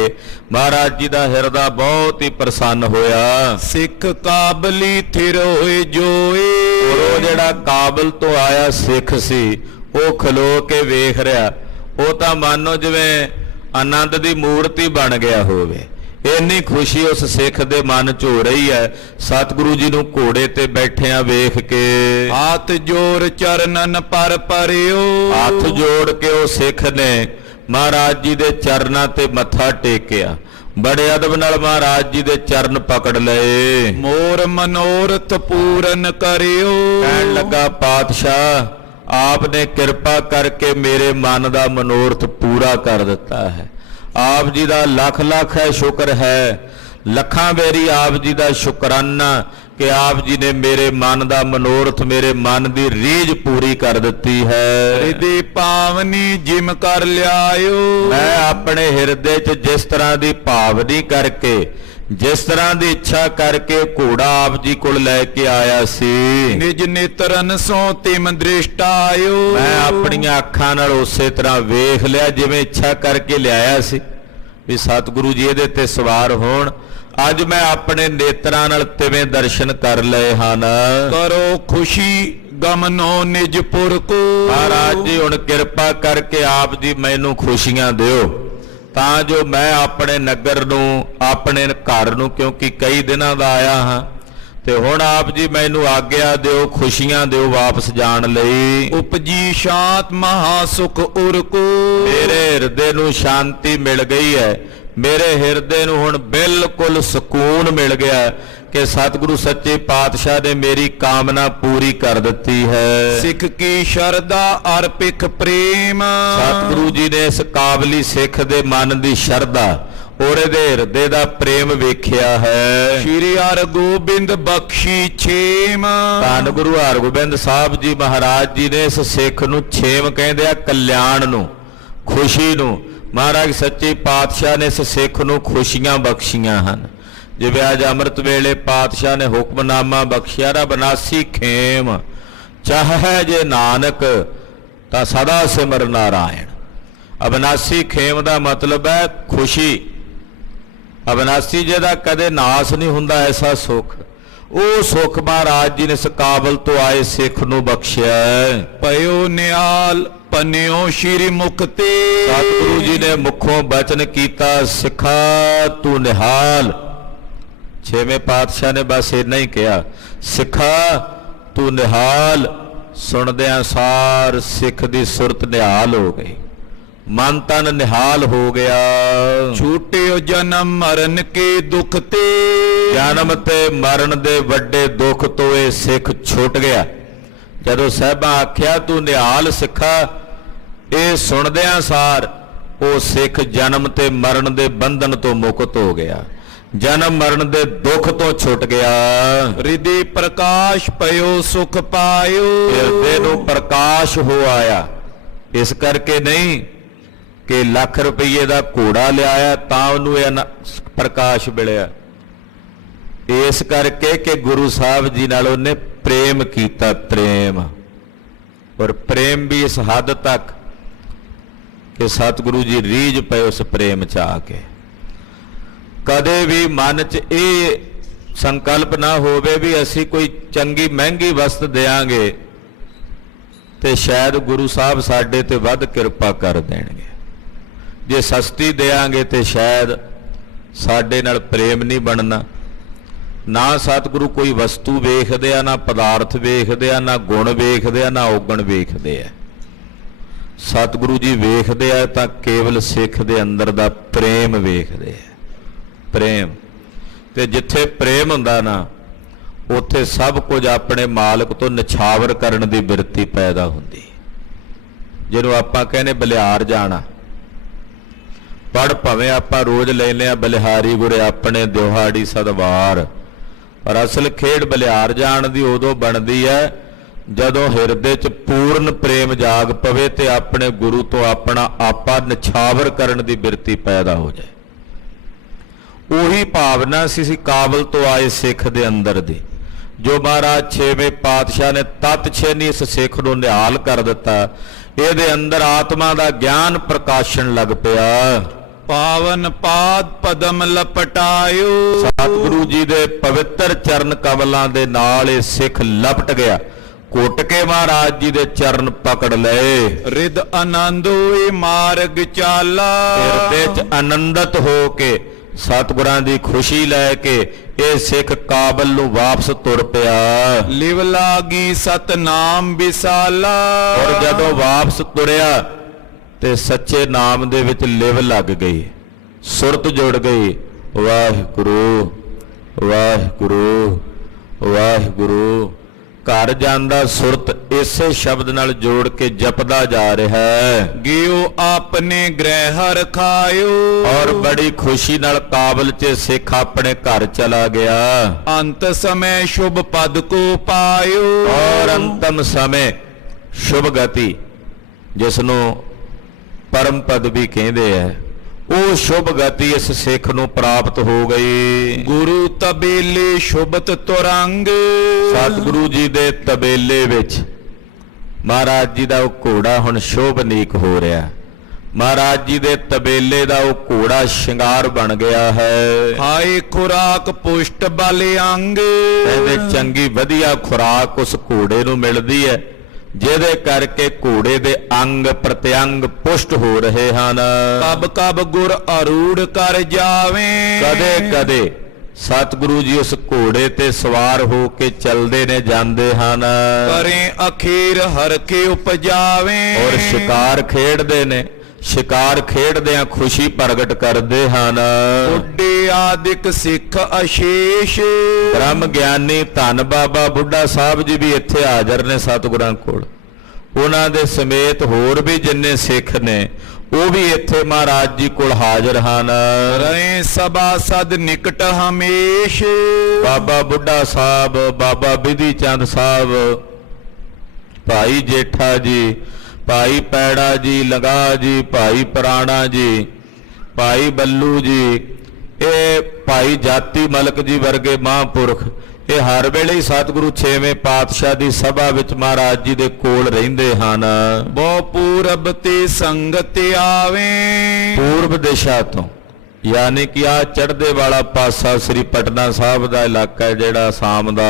ਮਹਾਰਾਜ ਜੀ ਦਾ ਹਿਰਦਾ ਬਹੁਤ ਹੀ ਪ੍ਰਸੰਨ ਹੋਇਆ। ਸਿੱਖ ਕਾਬਲੀ ਥਿਰ ਹੋਏ ਜੋਏ। ਉਹ ਜਿਹੜਾ ਕਾਬਲ ਤੋਂ ਆਇਆ ਸਿੱਖ ਸੀ, ਉਹ ਖਲੋ ਕੇ ਵੇਖ ਰਿਹਾ। ਉਹ ਤਾਂ ਮਾਨੋ ਜਿਵੇਂ ਆਨੰਦ ਦੀ ਮੂਰਤੀ ਬਣ ਗਿਆ ਹੋਵੇ। ਇੰਨੀ ਖੁਸ਼ੀ ਉਸ ਸਿੱਖ ਦੇ ਮਨ 'ਚ ਹੋ ਰਹੀ ਹੈ ਸਤਿਗੁਰੂ ਜੀ ਨੂੰ ਘੋੜੇ ਤੇ ਬੈਠਿਆਂ ਵੇਖ ਕੇ। ਹੱਥ ਜੋੜ ਚਰਨਨ ਪਰ ਪਰਿਓ। ਹੱਥ ਜੋੜ ਕੇ ਉਹ ਸਿੱਖ ਨੇ ਮਹਾਰਾਜ ਜੀ ਦੇ ਚਰਨਾਂ ਤੇ ਮੱਥਾ ਟੇਕਿਆ। ਬੜੇ ਅਦਬ ਨਾਲ ਮਹਾਰਾਜ ਜੀ ਦੇ ਚਰਨ ਪਕੜ ਲਏ। ਮੋਰ ਮਨੋਰਥ ਪੂਰਨ ਕਰਿਓ। ਕਹਿਣ ਲੱਗਾ ਪਾਤਸ਼ਾਹ ਆਪ ਨੇ ਕਿਰਪਾ ਕਰਕੇ ਮੇਰੇ ਮਨ ਦਾ ਮਨੋਰਥ ਪੂਰਾ ਕਰ ਦਿੱਤਾ ਹੈ। ਆਪ ਜੀ ਦਾ ਲੱਖ ਲੱਖ ਹੈ ਸ਼ੁਕਰ ਹੈ, ਲੱਖਾਂ ਬੇਰੀ ਆਪ ਜੀ ਦਾ ਸ਼ੁਕਰਾਨਾ ਕਿ ਆਪ ਜੀ ਨੇ ਮੇਰੇ ਮਨ ਦਾ ਮਨੋਰਥ, ਮੇਰੇ ਮਨ ਦੀ ਰੀਝ ਪੂਰੀ ਕਰ ਦਿੱਤੀ ਹੈ। ਹਿਰਦੇ ਪਾਵਨੀ ਜਿਮ ਕਰ ਲਿਆਇਓ। ਮੈਂ ਆਪਣੇ ਹਿਰਦੇ 'ਚ ਜਿਸ ਤਰ੍ਹਾਂ ਦੀ ਭਾਵਨੀ ਕਰਕੇ, ਜਿਸ ਤਰ੍ਹਾਂ ਦੀ ਇੱਛਾ ਕਰਕੇ ਘੋੜਾ ਆਪ ਜੀ ਕੋਲ ਲੈ ਕੇ ਆਇਆ ਸੀ, ਨਿਜ ਨੇਤਰਨ ਸੋ ਤਿਮ ਦ੍ਰਿਸ਼ਟਾਇਓ। ਮੈਂ ਆਪਣੀਆਂ ਅੱਖਾਂ ਨਾਲ ਉਸੇ ਤਰ੍ਹਾਂ ਵੇਖ ਲਿਆ ਜਿਵੇਂ ਇੱਛਾ ਕਰਕੇ ਲਿਆਇਆ ਸੀ ਵੀ ਸਤਿਗੁਰੂ ਜੀ ਇਹਦੇ ਤੇ ਸਵਾਰ ਹੋਣ। ਅੱਜ ਮੈਂ ਆਪਣੇ ਨੇਤਰਾਂ ਨਾਲ ਤਿਵੇਂ ਦਰਸ਼ਨ ਕਰ ਲਏ ਹਨ। ਕਰੋ ਖੁਸ਼ੀ ਗਮਨੋ ਨਿਜ ਪੁਰ ਕੋ। ਮਹਾਰਾਜ ਜੀ ਹੁਣ ਕਿਰਪਾ ਕਰਕੇ ਆਪ ਜੀ ਮੈਨੂੰ ਖੁਸ਼ੀਆਂ ਦਿਓ ਤਾਂ ਜੋ ਮੈਂ ਆਪਣੇ ਨਗਰ ਨੂੰ, ਆਪਣੇ ਘਰ ਨੂੰ, ਕਿਉਂਕਿ ਕਈ ਦਿਨਾਂ ਦਾ ਆਇਆ ਹਾਂ ਤੇ ਹੁਣ ਆਪ ਜੀ ਮੈਨੂੰ ਆਗਿਆ ਦਿਓ, ਖੁਸ਼ੀਆਂ ਦਿਓ ਵਾਪਸ ਜਾਣ ਲਈ। ਉਪਜੀ ਸ਼ਾਂਤ ਮਹਾ ਸੁਖ ਉਰ ਕੋ। ਮੇਰੇ ਹਿਰਦੇ ਨੂੰ ਸ਼ਾਂਤੀ ਮਿਲ ਗਈ ਹੈ, ਮੇਰੇ ਹਿਰਦੇ ਨੂੰ ਹੁਣ ਬਿਲਕੁਲ ਸਕੂਨ ਮਿਲ ਗਿਆ ਕਿ ਸਤਿਗੁਰੂ ਸੱਚੇ ਪਾਤਸ਼ਾਹ ਨੇ ਮੇਰੀ ਕਾਮਨਾ ਪੂਰੀ ਕਰ ਦਿੱਤੀ ਹੈ। ਸਿੱਖ ਕੀ ਸ਼ਰਧਾ ਅਰਪਿਖ ਪ੍ਰੇਮ। ਸਤਿਗੁਰੂ ਜੀ ਨੇ ਇਸ ਕਾਬਲੀ ਸਿੱਖ ਦੇ ਮਨ ਦੀ ਸ਼ਰਧਾ ਔਰ ਇਹਦੇ ਹਿਰਦੇ ਦਾ ਪ੍ਰੇਮ ਵੇਖਿਆ ਹੈ। ਸ਼੍ਰੀ ਹਰਗੋਬਿੰਦ ਬਖਸ਼ੀ ਛੇਮ। ਧੰਨ ਗੁਰੂ ਹਰਗੋਬਿੰਦ ਸਾਹਿਬ ਜੀ ਮਹਾਰਾਜ ਜੀ ਨੇ ਇਸ ਸਿੱਖ ਨੂੰ ਛੇਮ ਕਹਿੰਦੇ ਆ, ਕਲਿਆਣ ਨੂੰ, ਖੁਸ਼ੀ ਨੂੰ। ਮਹਾਰਾਜ ਸੱਚੇ ਪਾਤਸ਼ਾਹ ਨੇ ਇਸ ਸਿੱਖ ਨੂੰ ਖੁਸ਼ੀਆਂ ਬਖਸ਼ੀਆਂ ਹਨ। ਜਿਵੇਂ ਅੱਜ ਅੰਮ੍ਰਿਤ ਵੇਲੇ ਪਾਤਸ਼ਾਹ ਨੇ ਹੁਕਮਨਾਮਾ ਬਖਸ਼ਿਆ, ਰਾ ਬਨਾਸੀ ਖੇਮ ਚਾਹੇ ਜੇ ਨਾਨਕ ਤਾਂ ਸਦਾ ਸਿਮਰ ਨਾਰਾਇਣ। ਅਬਨਾਸੀ ਖੇਮ ਦਾ ਮਤਲਬ ਹੈ ਖੁਸ਼ੀ। ਅਬਨਾਸੀ ਜਿਹਦਾ ਕਦੇ ਨਾਸ ਨਹੀਂ ਹੁੰਦਾ, ਐਸਾ ਸੁੱਖ। ਉਹ ਸੁੱਖ ਮਹਾਰਾਜ ਜੀ ਨੇ ਇਸ ਕਾਬਲ ਤੋਂ ਆਏ ਸਿੱਖ ਨੂੰ ਬਖਸ਼ਿਆ ਹੈ। ਪਇਓ ਨਿਹਾਲ ਪਨਿਓ ਸ਼੍ਰੀ ਮੁਖ ਤੇ। ਸਤਿਗੁਰੂ ਜੀ ਨੇ ਮੁਖੋਂ ਬਚਨ ਕੀਤਾ, ਸਿੱਖਾ ਤੂੰ ਨਿਹਾਲ। ਛੇਵੇਂ ਪਾਤਸ਼ਾਹ ਨੇ ਬਸ ਇੰਨਾ ਹੀ ਕਿਹਾ, ਸਿੱਖਾ ਤੂੰ ਨਿਹਾਲ। ਸੁਣਦਿਆਂ ਸਾਰ ਸਿੱਖ ਦੀ ਸੁਰਤ ਨਿਹਾਲ ਹੋ ਗਈ, ਮਨ ਤਨ ਨਿਹਾਲ ਹੋ ਗਿਆ। ਛੂਟਿਓ ਜਨਮ ਮਰਨ ਕੇ ਦੁੱਖ ਤੇ। ਜਨਮ ਤੇ ਮਰਨ ਦੇ ਵੱਡੇ ਦੁੱਖ ਤੋਂ ਇਹ ਸਿੱਖ ਛੁੱਟ ਗਿਆ। ਜਦੋਂ ਸਾਹਿਬਾਂ ਆਖਿਆ ਤੂੰ ਨਿਹਾਲ ਸਿੱਖਾ, ਇਹ ਸੁਣਦਿਆਂ ਸਾਰ ਉਹ ਸਿੱਖ ਜਨਮ ਤੇ ਮਰਨ ਦੇ ਬੰਧਨ ਤੋਂ ਮੁਕਤ ਹੋ ਗਿਆ, ਜਨਮ ਮਰਨ ਦੇ ਦੁੱਖ ਤੋਂ ਛੁੱਟ ਗਿਆ। ਹਿਰਦੇ ਪ੍ਰਕਾਸ਼ ਪਇਓ ਸੁਖ ਪਾਇਓ। ਹਿਰਦੇ ਨੂੰ ਪ੍ਰਕਾਸ਼ ਹੋ ਆਇਆ। ਇਸ ਕਰਕੇ ਨਹੀਂ ਕਿ ਲੱਖ ਰੁਪਏ ਦਾ ਘੋੜਾ ਲਿਆਇਆ ਤਾਂ ਉਹਨੂੰ ਇਹ ਪ੍ਰਕਾਸ਼ ਮਿਲਿਆ, ਇਸ ਕਰਕੇ ਕਿ ਗੁਰੂ ਸਾਹਿਬ ਜੀ ਨਾਲ ਉਹਨੇ ਪ੍ਰੇਮ ਕੀਤਾ। ਪ੍ਰੇਮ ਔਰ ਪ੍ਰੇਮ ਵੀ ਇਸ ਹੱਦ ਤੱਕ ਕਿ ਸਤਿਗੁਰੂ ਜੀ ਰੀਝ ਪਏ ਉਸ ਪ੍ਰੇਮ ਚ ਆ ਕੇ। ਕਦੇ ਵੀ ਮਨ ਚ ਇਹ ਸੰਕਲਪ ਨਾ ਹੋਵੇ ਵੀ ਅਸੀਂ ਕੋਈ ਚੰਗੀ ਮਹਿੰਗੀ ਵਸਤ ਦੇਾਂਗੇ ਤੇ ਸ਼ਾਇਦ ਗੁਰੂ ਸਾਹਿਬ ਸਾਡੇ ਤੇ ਵੱਧ ਕਿਰਪਾ ਕਰ ਦੇਣਗੇ, ਜੇ ਸਸਤੀ ਦੇਾਂਗੇ ਤੇ ਸ਼ਾਇਦ ਸਾਡੇ ਨਾਲ ਪ੍ਰੇਮ ਨਹੀਂ ਬਣਨਾ। ਨਾ ਸਤਿਗੁਰੂ ਕੋਈ ਵਸਤੂ ਵੇਖਦੇ ਆ, ਨਾ ਪਦਾਰਥ ਵੇਖਦੇ ਆ, ਨਾ ਗੁਣ ਵੇਖਦੇ ਆ, ਨਾ ਔਗਣ ਵੇਖਦੇ ਆ। ਸਤਿਗੁਰੂ ਜੀ ਵੇਖਦੇ ਆ ਤਾਂ ਕੇਵਲ ਸਿੱਖ ਦੇ ਅੰਦਰ ਦਾ ਪ੍ਰੇਮ ਵੇਖਦੇ ਆ। ਪ੍ਰੇਮ ਤੇ ਜਿੱਥੇ ਪ੍ਰੇਮ ਹੁੰਦਾ ਨਾ, ਉੱਥੇ ਸਭ ਕੁਝ ਆਪਣੇ ਮਾਲਕ ਤੋਂ ਨਿਛਾਵਰ ਕਰਨ ਦੀ ਬਿਰਤੀ ਪੈਦਾ ਹੁੰਦੀ। ਜਿਹਨੂੰ ਆਪਾਂ ਕਹਿੰਦੇ ਬਲਿਹਾਰ ਜਾਣਾ, ਪੜ ਭਾਵੇਂ ਆਪਾਂ ਰੋਜ਼ ਲੈਨੇ ਆ ਬਲਿਹਾਰੀ ਗੁਰੇ ਆਪਣੇ ਦਿਹਾੜੀ ਸਦਵਾਰ, ਪਰ ਅਸਲ ਖੇਡ ਬਲਿਹਾਰ ਜਾਣ ਦੀ ਉਦੋਂ ਬਣਦੀ ਹੈ ਜਦੋਂ ਹਿਰਦੇ 'ਚ ਪੂਰਨ ਪ੍ਰੇਮ ਜਾਗ ਪਵੇ ਤੇ ਆਪਣੇ ਗੁਰੂ ਤੋਂ ਆਪਣਾ ਆਪਾ ਨਿਛਾਵਰ ਕਰਨ ਦੀ ਬਿਰਤੀ ਪੈਦਾ ਹੋ ਜਾਏ। ਉਹੀ ਭਾਵਨਾ ਸੀ ਕਾਬਲ ਤੋਂ ਆਏ ਸਿੱਖ ਦੇ ਅੰਦਰ ਦੀ, ਜੋ ਮਹਾਰਾਜ ਛੇਵੇਂ ਪਾਤਸ਼ਾਹ ਨੇ ਤਤ ਛੇਨੀ ਇਸ ਸਿੱਖ ਨੂੰ ਨਿਹਾਲ ਕਰ ਦਿੱਤਾ। ਇਹਦੇ ਅੰਦਰ ਆਤਮਾ ਦਾ ਗਿਆਨ ਪ੍ਰਕਾਸ਼ਣ ਲੱਗ ਪਿਆ। ਪਾਵਨ ਪਾਦ ਪਦਮ ਲਪਟਾਇਓ। ਸਤਿਗੁਰੂ ਜੀ ਦੇ ਪਵਿੱਤਰ ਚਰਨ ਕਮਲਾਂ ਦੇ ਨਾਲ ਇਹ ਸਿੱਖ ਲਪਟ ਗਿਆ, ਘੁੱਟ ਕੇ ਮਹਾਰਾਜ ਜੀ ਦੇ ਚਰਨ ਪਕੜ ਲਏ। ਰਿਦ ਆਨੰਦ ਹੋਏ ਮਾਰਗ ਚਾਲਾ। ਹਿਰਦੇ 'ਚ ਆਨੰਦਿਤ ਹੋ ਕੇ ਸਤਿਗੁਰਾਂ ਦੀ ਖੁਸ਼ੀ ਲੈ ਕੇ ਇਹ ਸਿੱਖ ਕਾਬਲ ਨੂੰ ਵਾਪਸ ਤੁਰ ਪਿਆ। ਲਿਵ ਲਾਗੀ ਸਤਨਾਮ ਵਿਸਾਲਾ। ਔਰ ਜਦੋਂ ਵਾਪਸ ਤੁਰਿਆ ਤੇ ਸੱਚੇ ਨਾਮ ਦੇ ਵਿੱਚ ਲਿਵ ਲੱਗ ਗਈ, ਸੁਰਤ ਜੁੜ ਗਈ। ਵਾਹਿਗੁਰੂ ਵਾਹਿਗੁਰੂ ਵਾਹਿਗੁਰੂ। ਘਰ ਜਾਂਦਾ ਸੁਰਤ ਇਸੇ ਸ਼ਬਦ ਨਾਲ ਜੋੜ ਕੇ ਜਪਦਾ ਜਾ ਰਿਹਾ ਹੈ। ਗਿਓ ਆਪਨੇ ਗ੍ਰਹਿ ਰਖਾਇਓ। ਔਰ ਬੜੀ ਖੁਸ਼ੀ ਨਾਲ ਕਾਬਲ 'ਚ ਸਿੱਖ ਆਪਣੇ ਘਰ ਚਲਾ ਗਿਆ। ਅੰਤ ਸਮੇਂ ਸ਼ੁਭ ਪਦ ਕੋ ਪਾਇਓ। ਔਰ ਅੰਤਮ ਸਮੇਂ ਸ਼ੁਭ ਗਤੀ, ਜਿਸ ਨੂੰ ਪਰਮ ਪਦ ਵੀ ਕਹਿੰਦੇ ਆ, ਉਹ ਸ਼ੁਭ ਗਤੀ ਇਸ ਸਿੱਖ ਨੂੰ ਪ੍ਰਾਪਤ ਹੋ ਗਈ। ਗੁਰੂ ਤਬੇਲੇ ਸ਼ੁਭਤ ਤੁਰੰਗ। ਸਤਿਗੁਰੂ ਜੀ ਦੇ ਤਬੇਲੇ ਵਿੱਚ ਮਹਾਰਾਜ ਜੀ ਦਾ ਉਹ ਘੋੜਾ ਹੁਣ ਸ਼ੋਭਨੀਕ ਹੋ ਰਿਹਾ। ਮਹਾਰਾਜ ਜੀ ਦੇ ਤਬੇਲੇ ਦਾ ਉਹ ਘੋੜਾ ਸ਼ਿੰਗਾਰ ਬਣ ਗਿਆ ਹੈ। ਹਾਏ ਖੁਰਾਕ ਪੁਸ਼ਟ ਬਲ ਅੰਗ। ਇਹਦੇ ਚੰਗੀ ਵਧੀਆ ਖੁਰਾਕ ਉਸ ਘੋੜੇ ਨੂੰ ਮਿਲਦੀ ਹੈ, ਜਿਹਦੇ ਕਰਕੇ ਘੋੜੇ ਦੇ ਅੰਗ ਪ੍ਰਤਿਅੰਗ ਪੁਸ਼ਟ ਹੋ ਰਹੇ ਹਨ। ਕਬ ਕਬ ਗੁਰ ਅਰੂੜ ਕਰ ਜਾਵੇਂ। ਕਦੇ ਕਦੇ ਸਤਿਗੁਰੂ ਜੀ ਉਸ ਘੋੜੇ ਤੇ ਸਵਾਰ ਹੋ ਕੇ ਚੱਲਦੇ ਨੇ ਜਾਂਦੇ ਹਨ ਕਰੇ ਅਖੀਰ ਹਰ ਕੇ ਉਪਜਾਵੇ ਔਰ ਸ਼ਿਕਾਰ ਖੇਡਦੇ ਨੇ ਸ਼ਿਕਾਰ ਖੇਡਦਿਆਂ ਖੁਸ਼ੀ ਪ੍ਰਗਟ ਕਰਦੇ ਹਨ ਬੁੱਢੇ ਆਦਿਕ ਸਿੱਖ ਅਸ਼ੇਸ਼ ਬ੍ਰਹਮ ਗਿਆਨੀ ਧੰਨ ਬਾਬਾ ਬੁੱਢਾ ਸਾਹਿਬ ਜੀ ਵੀ ਇੱਥੇ ਹਾਜ਼ਰ ਨੇ ਸਤਿਗੁਰਾਂ ਕੋਲ ਉਹਨਾਂ ਦੇ ਸਮੇਤ ਹੋਰ ਵੀ ਜਿੰਨੇ ਸਿੱਖ ਨੇ ਉਹ ਵੀ ਇੱਥੇ ਮਹਾਰਾਜ ਜੀ ਕੋਲ ਹਾਜ਼ਰ ਹਨ ਰਹੇ ਸਭਾ ਸਦ ਨਿਕਟ ਹਮੇਸ਼ ਬਾਬਾ ਬੁੱਢਾ ਸਾਹਿਬ ਬਾਬਾ ਬਿਧੀ ਚੰਦ ਸਾਹਿਬ ਭਾਈ ਜੇਠਾ ਜੀ ਭਾਈ ਪੈੜਾ ਜੀ ਲਗਾ ਜੀ ਭਾਈ ਪ੍ਰਾਣਾ ਜੀ ਭਾਈ ਬੱਲੂ ਜੀ ਇਹ ਭਾਈ ਜਾਤੀ ਮਲਕ ਜੀ ਵਰਗੇ ਮਹਾਂਪੁਰਖ ਇਹ ਹਰ ਵੇਲੇ ਹੀ ਸਤਿਗੁਰੂ 6ਵੇਂ ਪਾਤਸ਼ਾਹ ਦੀ ਸਭਾ ਵਿੱਚ ਮਹਾਰਾਜ ਜੀ ਦੇ ਕੋਲ ਰਹਿੰਦੇ ਹਨ ਬਹੁ ਪੂਰਬ ਤੇ ਸੰਗਤ ਆਵੇ ਪੂਰਬ ਦਿਸ਼ਾ ਤੋਂ ਯਾਨੀ ਕਿ ਆ ਚੜ੍ਹਦੇ ਵਾਲਾ ਪਾਸਾ ਸ੍ਰੀ ਪਟਨਾ ਸਾਹਿਬ ਦਾ ਇਲਾਕਾ ਹੈ ਜਿਹੜਾ ਆਸਾਮ ਦਾ